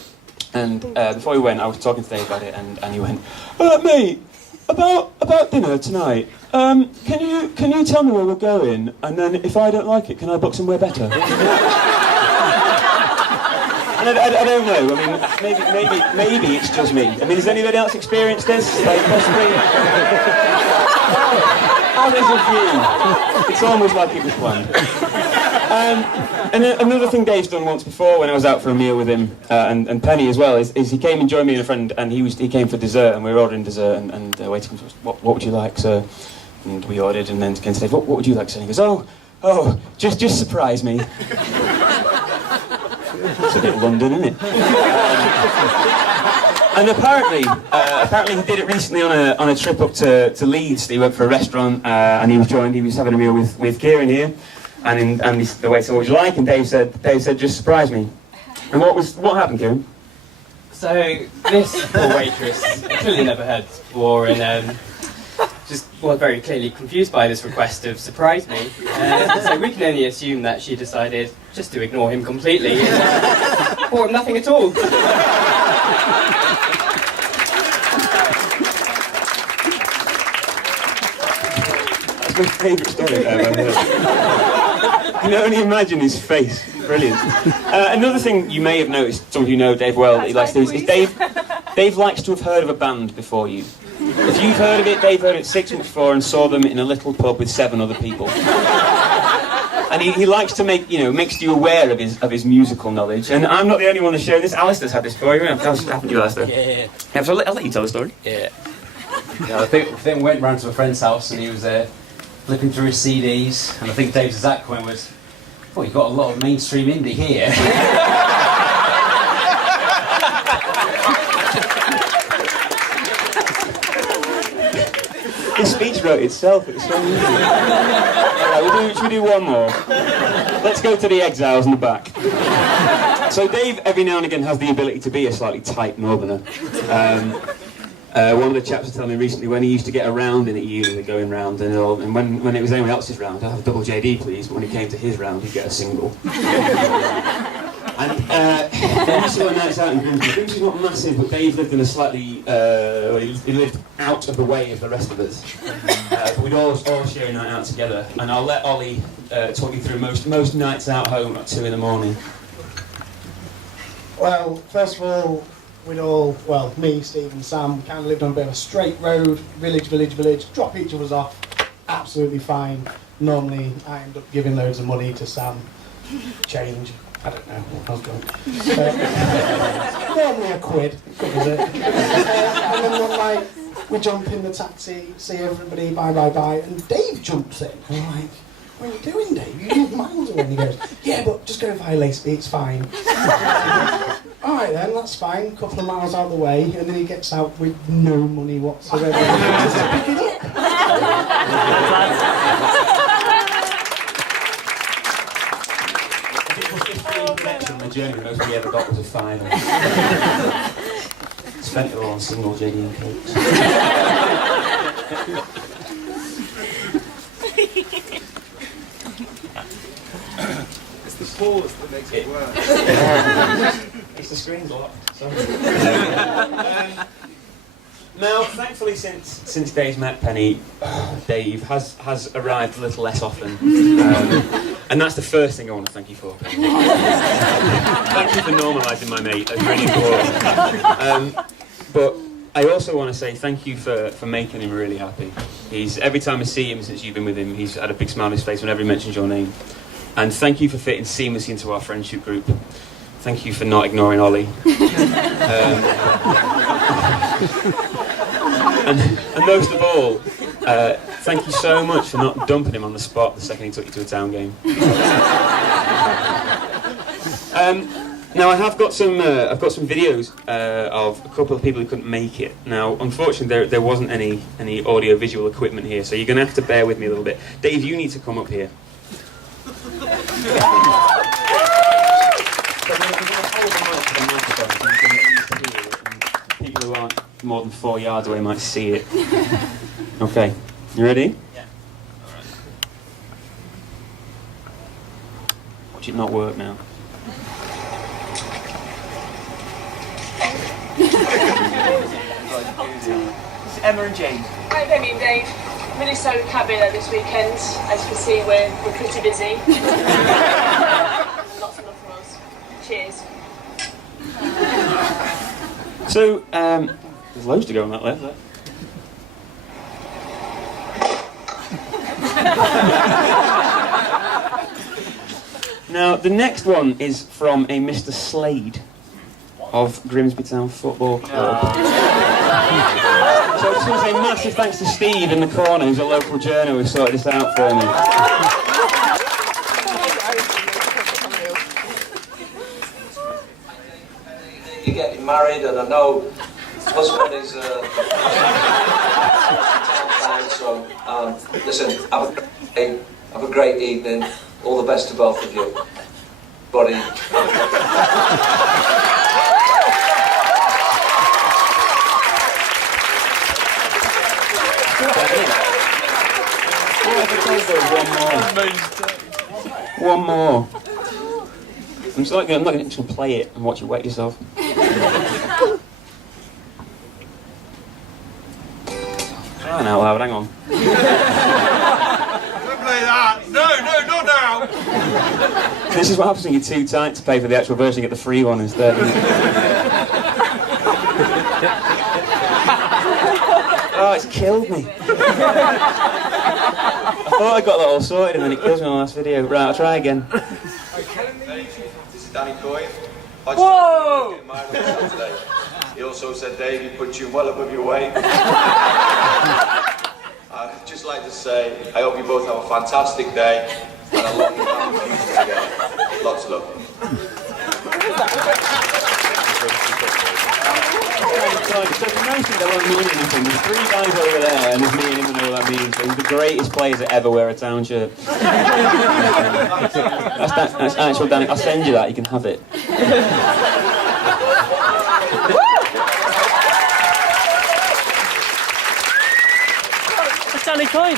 and before we went, I was talking to Dave about it, and he went, "Mate, about dinner tonight. Can you tell me where we're going, and then if I don't like it, can I book somewhere better?" And I don't know. I mean, maybe it's just me. I mean, has anybody else experienced this? Like, possibly. Oh, there's a few. It's almost like it was planned. And another thing Dave's done once before when I was out for a meal with him, and Penny as well, is he came and joined me and a friend, and he came for dessert, and we were ordering dessert, and waiting for us. What would you like, sir? And we ordered, and then came to Dave, what would you like, sir? And he goes, oh, just surprise me. It's a bit London, isn't it? And apparently he did it recently on a trip up to Leeds. He went for a restaurant, and he was having a meal with Kieran here, and the waiter said, "What would you like?" And Dave said, "Just surprise me." And what happened, Kieran? So this poor waitress clearly never heard before, and just was very clearly confused by this request of surprise me. So we can only assume that she decided just to ignore him completely and bought him nothing at all. That's my favourite story I've ever heard. You can only imagine his face. Brilliant. Another thing you may have noticed, some of you know Dave well, that he likes to do is Dave likes to have heard of a band before you. If you've heard of it, Dave heard it 6 months before and saw them in a little pub with 7 other people. And he likes to makes you aware of his musical knowledge. And I'm not the only one to share this. Alistair's had this before. Haven't you, Alistair? Yeah. So I'll let you tell the story. Yeah. I think we went round to a friend's house and he was there flipping through his CDs, and I think Dave's exact comment was, "Oh, you've got a lot of mainstream indie here." His speech wrote itself. It's so easy. Alright, should we do one more? Let's go to the Exiles in the back. So Dave, every now and again, has the ability to be a slightly tight northerner. One of the chaps was telling me recently when he used to get around in the evening, going round, and when it was anyone else's round, I'd have a double JD please, but when he came to his round, he'd get a single. And they used to go nights out in Grimsby. Grimsby's not massive, but Dave lived in a slightly, he lived out of the way of the rest of us. But we'd all share a night out together, and I'll let Ollie talk you through most nights out home at 2 in the morning. Well, first of all, we'd all, well, me, Steve and Sam, kind of lived on a bit of a straight road, village, drop each other's off, absolutely fine. Normally, I end up giving loads of money to Sam, change, I don't know, I was drunk. Normally a quid, covers it. And then one night, we jump in the taxi, see everybody, bye, and Dave jumps in. And I'm like, what are you doing, Dave? You live miles away. And he goes, yeah, but just go via Laceby, it's fine. Alright then, that's fine, a couple of miles out of the way, and then he gets out with no money whatsoever. Just to pick it up. The journey, the most we ever got was a £5. Spent it all on single JD and cokes. It's the pause that makes it worse. It's the screen's locked. Sorry. Now, thankfully, since Dave's met Penny, Dave has arrived a little less often, and that's the first thing I want to thank you for. Penny. Thank you for normalising my mate. That's really important. But I also want to say thank you for making him really happy. Every time I see him since you've been with him, he's had a big smile on his face whenever he mentions your name. And thank you for fitting seamlessly into our friendship group. Thank you for not ignoring Ollie. And most of all, thank you so much for not dumping him on the spot the second he took you to a town game. Now I've got some videos of a couple of people who couldn't make it. Now, unfortunately, there wasn't any audio visual equipment here, so you're going to have to bear with me a little bit. Dave, you need to come up here. People who aren't more than 4 yards away might see it. Okay, you ready? Yeah. Alright. Watch it not work now. It's Emma and James. Hi, Penny and Dave. Minnesota Cabriolet this weekend. As you can see, we're pretty busy. Lots of love from us. Cheers. So, there's loads to go on that left. Now, the next one is from a Mr. Slade of Grimsby Town Football Club. So I just want to say massive thanks to Steve in the corner, who's a local journo who sorted this out for me. You're getting married, and I know husband is so listen, have a great evening. All the best to both of you, buddy. One more. I'm just not going to play it and watch you wet yourself. Crying out loud, hang on. Don't play that! No, not now! This is what happens when you're too tight to pay for the actual version, you get the free one instead. Oh, it's killed me. I thought I got that all sorted and then it kills me on the last video. Right, I'll try again. This is Danny Coy. Whoa! He also said, Dave, you put you well above your weight. I'd just like to say, I hope you both have a fantastic day and a long time future together. Lots of love. So for most of them, there won't mean anything. There's 3 guys over there and there's me and him and all that. what I mean. So the greatest players that ever wear a town shirt. That's actual, Danny. I'll send you that. You can have it. Danny Coyne.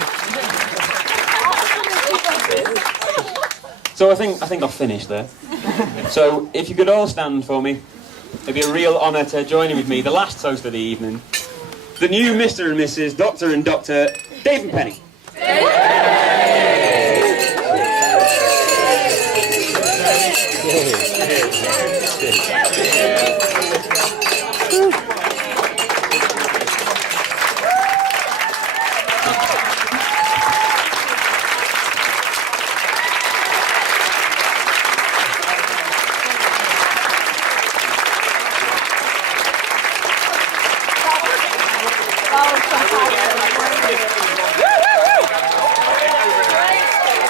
So I think I've finished there. So if you could all stand for me, it'd be a real honour to join in with me, the last toast of the evening, the new Mr. and Mrs. Dr. and Dr. Dave and Penny.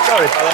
Sorry, fella.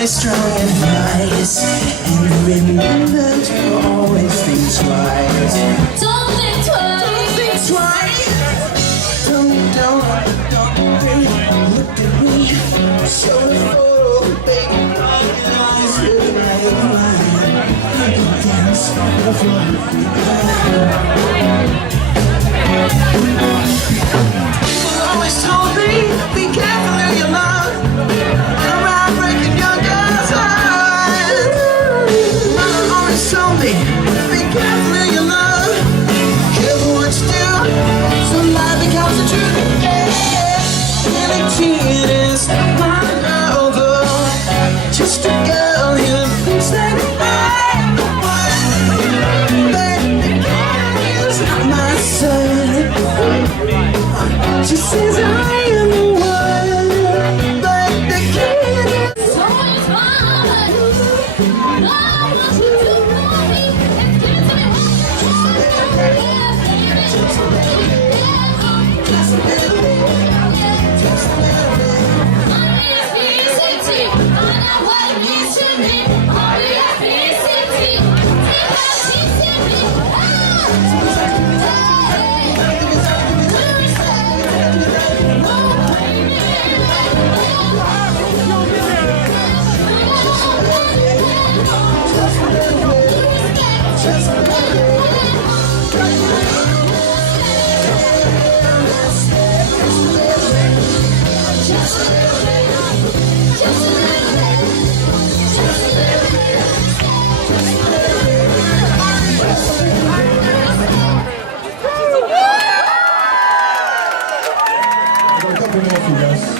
my strong advice, and remember to always think twice. Don't think twice. Don't think twice. Don't look at me. Show the photo, baby. Is it right of mine? Dance on the floor. People always told me, be careful who you love. Around breaking your girl's heart. Mama always told me, be careful who you love. Careful what you do, some lie becomes the truth. Really cheating is my over. Just a girl who thinks that I'm the one. But the guy is not my son. She says I am the one, but the kid is always mine. No, what you do for me is get me I've got a couple more for you guys.